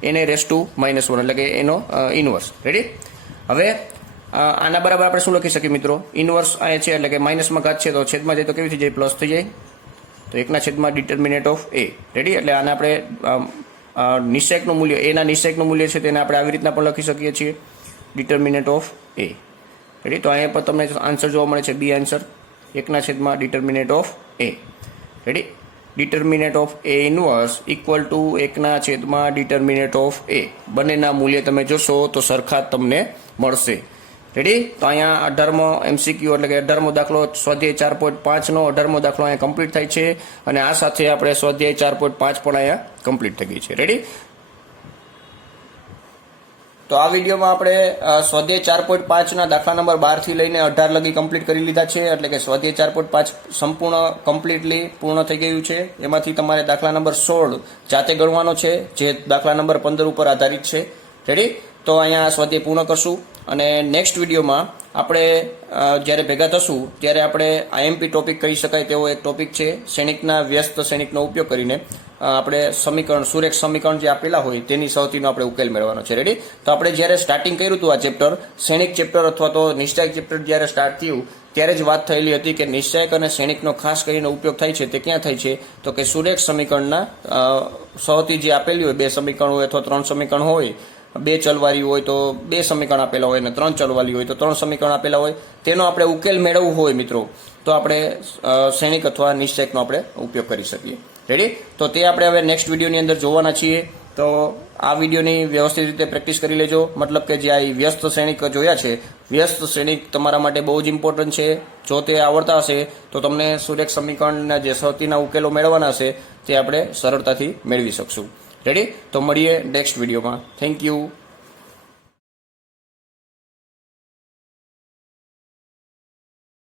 એને રેસ ટુ -1 એટલે કે એનો ઇન્વર્સ. રેડી, હવે આના બરાબર આપણે શું લખી શકીએ મિત્રો, ઇન્વર્સ અહીંયા છે એટલે કે માઇનસમાં ઘાત છે તો છેદમાં જાય તો કેવી થઈ જાય, પ્લસ થઈ જાય, તો 1/છેદમાં ડિટર્મિનેટ ઓફ એ. રેડી, એટલે આને આપણે નિશ્ચયકનું મૂલ્ય, એના નિશ્ચયકનું મૂલ્ય છે તેને આપણે આવી રીતના પણ લખી શકીએ છીએ ડિટર્મિનેટ ઓફ એ. રેડી, તો અહીંયા પર તમને આન્સર જોવા મળે છે બી આન્સર, 1/છેદમાં determinant of A. Ready, determinant of A inverse equal to 1/છેદમાં ડિટર્મિનેટ ઓફ એ. બંનેના મૂલ્ય તમે જોશો તો સરખા તમને મળશે. રેડી, તો અહીંયા 18મો MCQ એટલે કે 18મો દાખલો સ્વાધ્યાય 4.5નો 18મો દાખલો અહીંયા કમ્પ્લીટ થાય છે અને આ સાથે આપણે સ્વાધ્યાય 4.5 પણ અહીંયા કમ્પ્લીટ થઈ ગઈ છે. રેડી, તો આ વિડીયોમાં આપણે સ્વાધ્યાય 4.5ના દાખલા નંબર 12 થી લઈને 18 લગી કમ્પ્લીટ કરી લીધા છે, એટલે કે સ્વાધ્યાય 4.5 સંપૂર્ણ કમ્પ્લીટલી પૂર્ણ થઈ ગયું છે. એમાંથી તમારે દાખલા નંબર 16 જાતે ગણવાનો છે જે દાખલા નંબર 15 ઉપર આધારિત છે. રેડી, તો અહીંયા સ્વાધ્યાય પૂર્ણ કરશું અને નેક્સ્ટ વિડીયોમાં આપણે જ્યારે ભેગા થશું ત્યારે આપણે IMP ટોપિક કહી શકાય તેવો એક ટોપિક છે, શ્રેણિકના વ્યસ્ત શ્રેણિકનો ઉપયોગ કરીને આપણે સમીકરણ, સુરેખ સમીકરણ જે આપેલા હોય તેની સૌથીનો આપણે ઉકેલ મેળવવાનો છે. રેડી, તો આપણે જ્યારે સ્ટાર્ટિંગ કર્યું હતું આ ચેપ્ટર, શ્રેણિક ચેપ્ટર અથવા તો નિશ્ચાયક ચેપ્ટર જ્યારે સ્ટાર્ટ થયું ત્યારે જ વાત થયેલી હતી કે નિશ્ચાયક અને શ્રેણિકનો ખાસ કરીને ઉપયોગ થાય છે તે ક્યાં થાય છે તો કે સુરેખ સમીકરણના સૌથી જે આપેલી હોય 2 સમીકરણ હોય અથવા 3 સમીકરણ હોય 2 ચલવાળી હોય તો 2 સમીકરણ આપેલા હોય અને 3 ચલવાળી હોય તો 3 સમીકરણ આપેલા હોય, તેનો આપણે ઉકેલ મેળવવો હોય મિત્રો તો આપણે શ્રેણિક અથવા નિશ્ચયકનો આપણે ઉપયોગ કરી શકીએ. રેડી? તો તે આપણે હવે નેક્સ્ટ વિડીયોની અંદર જોવાના છીએ. તો આ વિડીયોની વ્યવસ્થિત રીતે પ્રેક્ટિસ કરી લેજો. મતલબ કે જે આ વ્યસ્ત શ્રેણિક જોયા છે, વ્યસ્ત શ્રેણિક તમારા માટે બહુ જ ઇમ્પોર્ટન્ટ છે. જો તે આવડતા હશે તો તમને સુરેખ સમીકરણના જે સહતીના ઉકેલો મેળવવાના હશે તે આપણે સરળતાથી મેળવી શકશું. રેડી? તો મળીએ નેક્સ્ટ વિડીયોમાં. Thank you.